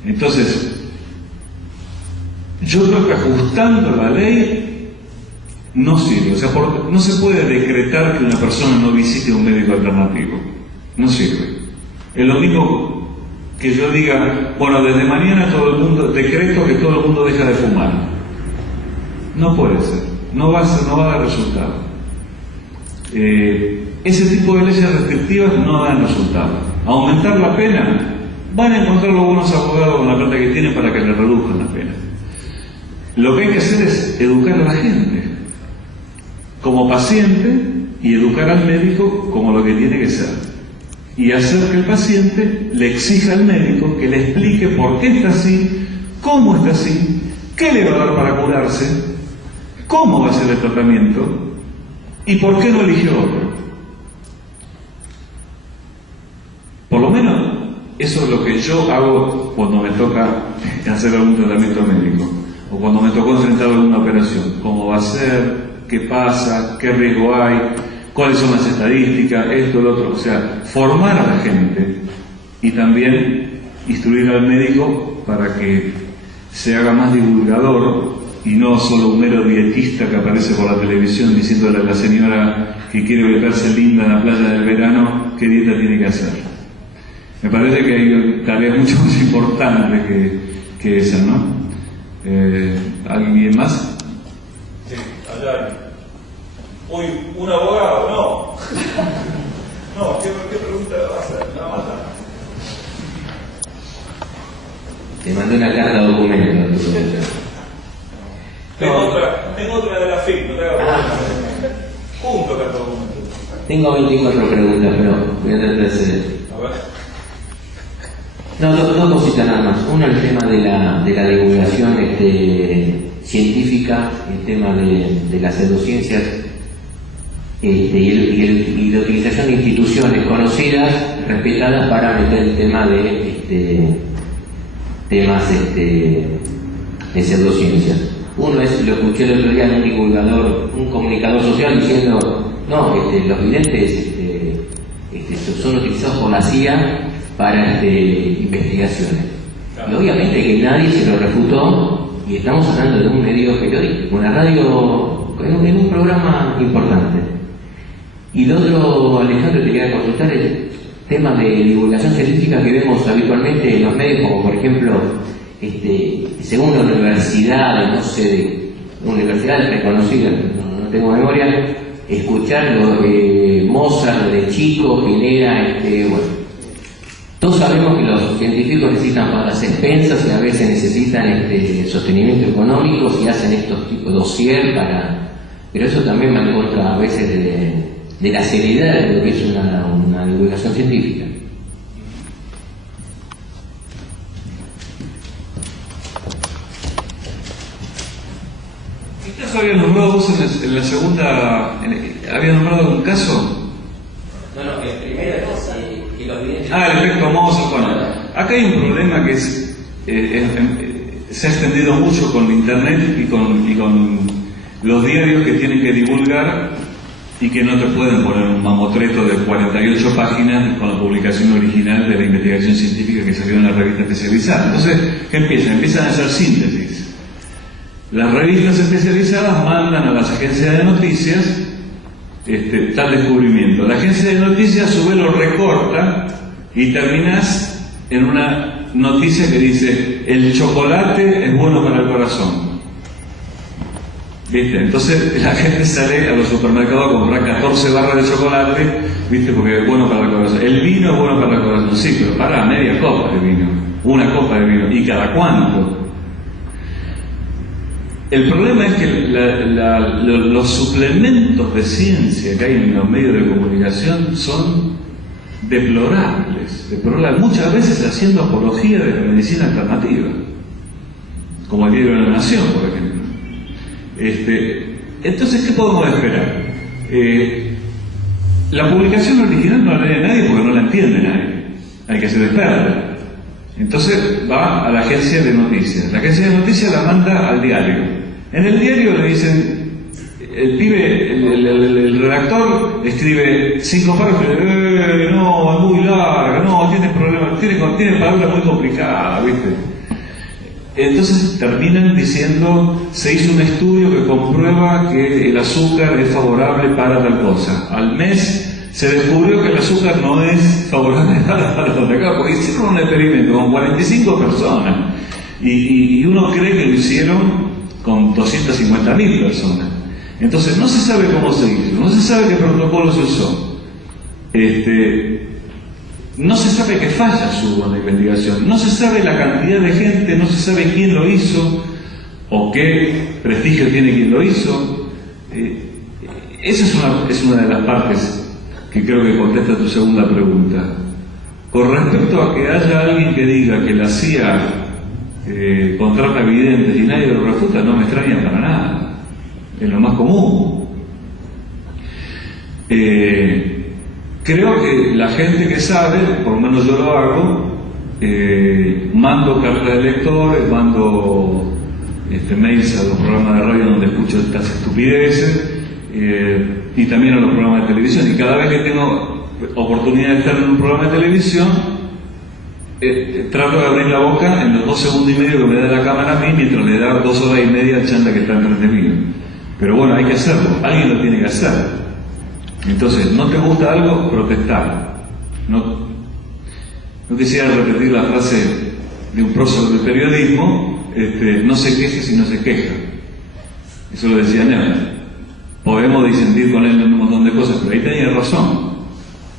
Entonces, yo creo que ajustando la ley no sirve. O sea, no se puede decretar que una persona no visite un médico alternativo. No sirve. Es lo mismo que yo diga, bueno, desde mañana todo el mundo, decreto que todo el mundo deja de fumar. No puede ser. No va a dar resultado. Ese tipo de leyes restrictivas no dan resultado. Aumentar la pena, van a encontrar los buenos abogados con la plata que tienen para que le reduzcan la pena. Lo que hay que hacer es educar a la gente como paciente y educar al médico como lo que tiene que ser, y hacer que el paciente le exija al médico que le explique por qué está así, cómo está así, qué le va a dar para curarse, cómo va a ser el tratamiento y por qué no eligió otro. Por lo menos eso es lo que yo hago cuando me toca hacer algún tratamiento médico o cuando me tocó enfrentar alguna operación. ¿Cómo va a ser? ¿Qué pasa? ¿Qué riesgo hay? ¿Cuáles son las estadísticas? Esto, lo otro. O sea, formar a la gente y también instruir al médico para que se haga más divulgador y no solo un mero dietista que aparece por la televisión diciéndole a la señora que quiere verse linda en la playa del verano qué dieta tiene que hacer. Me parece que hay tareas mucho más importantes que esa, ¿no? ¿Alguien más? Sí, allá hay. Uy, ¿un abogado? No. No, ¿qué pregunta le va a hacer? ¿La mata? Te mandé una carta de documento. Tengo otra de la FIC, no te hagas problema. Junto carta de documento. Tengo 24 preguntas, pero voy a tratar de hacer. A ver. No, dos cositas nada más. Uno, el tema de la divulgación científica, el tema de las pseudociencias y la utilización de instituciones conocidas, respetadas, para meter el tema de temas de pseudociencias. Uno es, lo escuché el otro día en un divulgador, un comunicador social diciendo, no, los videntes son utilizados por la CIA para investigaciones. Y obviamente que nadie se lo refutó, y estamos hablando de un medio periódico, una radio, en un programa importante. Y lo otro, Alejandro, te quería consultar el tema de divulgación científica que vemos habitualmente en los medios, como por ejemplo, según la universidad, no sé, de universidades reconocidas, no tengo memoria, escuchar lo de Mozart de chico, quién era, bueno. Todos sabemos que los científicos necesitan para las expensas y a veces necesitan sostenimiento económico y hacen estos tipos de dossier pero eso también va en contra a veces de la seriedad de lo que es una divulgación científica. ¿Ustedes habían nombrado vos en la segunda, habían nombrado un caso? No, el primero es que los videntes... El efecto Mozart. Bueno, acá hay un problema que se ha extendido mucho con internet y con los diarios que tienen que divulgar y que no te pueden poner un mamotreto de 48 páginas con la publicación original de la investigación científica que salió en la revista especializada. Entonces, ¿qué empiezan? Empiezan a hacer síntesis. Las revistas especializadas mandan a las agencias de noticias tal descubrimiento. La agencia de noticias a su vez lo recorta chocolate y terminás en una noticia que dice: el chocolate es bueno para el corazón. ¿Viste? Entonces la gente sale a los supermercados a comprar 14 barras de chocolate, ¿viste? Porque es bueno para el corazón. El vino es bueno para el corazón, sí, pero para media copa de vino, una copa de vino. ¿Y cada cuánto? El problema es que los suplementos de ciencia que hay en los medios de comunicación son deplorables, muchas veces haciendo apología de la medicina alternativa, como el Diario de la Nación, por ejemplo. Entonces, ¿qué podemos esperar? La publicación original no la lee nadie porque no la entiende nadie, hay que ser experto. Entonces va a la agencia de noticias. La agencia de noticias la manda al diario. En el diario le dicen, el redactor escribe 5 párrafos, no, es muy larga, no, tiene problemas, tiene palabras muy complicadas, ¿viste? Entonces terminan diciendo: se hizo un estudio que comprueba que el azúcar es favorable para tal cosa. Al mes se descubrió que el azúcar no es favorable para tal cosa, porque hicieron un experimento con 45 personas y uno cree que lo hicieron con 250.000 personas. Entonces no se sabe cómo se hizo, no se sabe qué protocolo se usó, no se sabe qué fallas hubo en la investigación, no se sabe la cantidad de gente, no se sabe quién lo hizo o qué prestigio tiene quien lo hizo. Esa es una de las partes que creo que contesta tu segunda pregunta. Con respecto a que haya alguien que diga que la CIA contrata videntes y nadie lo refuta, no me extraña para nada, es lo más común. Creo que la gente que sabe, por lo menos yo lo hago, mando cartas de lectores, mando mails a los programas de radio donde escucho estas estupideces, y también a los programas de televisión, y cada vez que tengo oportunidad de estar en un programa de televisión, trato de abrir la boca en los 2 segundos y medio que me da la cámara a mí, mientras le da 2 horas y media al chanda que está enfrente mío. Pero bueno, hay que hacerlo, alguien lo tiene que hacer. Entonces, ¿no te gusta algo? Protestar. No quisiera repetir la frase de un prócer del periodismo, no se queje si no se queja. Eso lo decía Neumann. Podemos disentir con él en un montón de cosas, pero ahí tenía razón.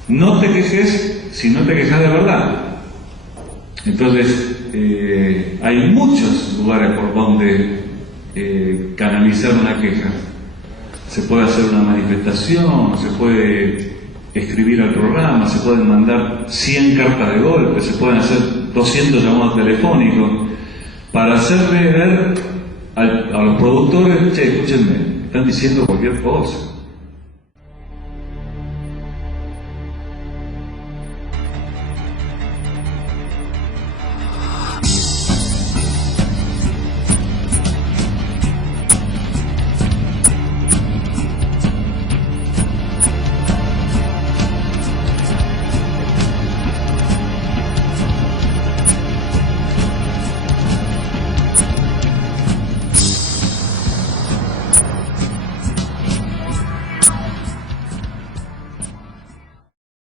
No te quejes si no te quejas de verdad. Entonces, hay muchos lugares por donde canalizar una queja. Se puede hacer una manifestación, se puede escribir al programa, se pueden mandar 100 cartas de golpe, se pueden hacer 200 llamados telefónicos para hacerle ver a los productores: che, escúchenme, están diciendo cualquier cosa.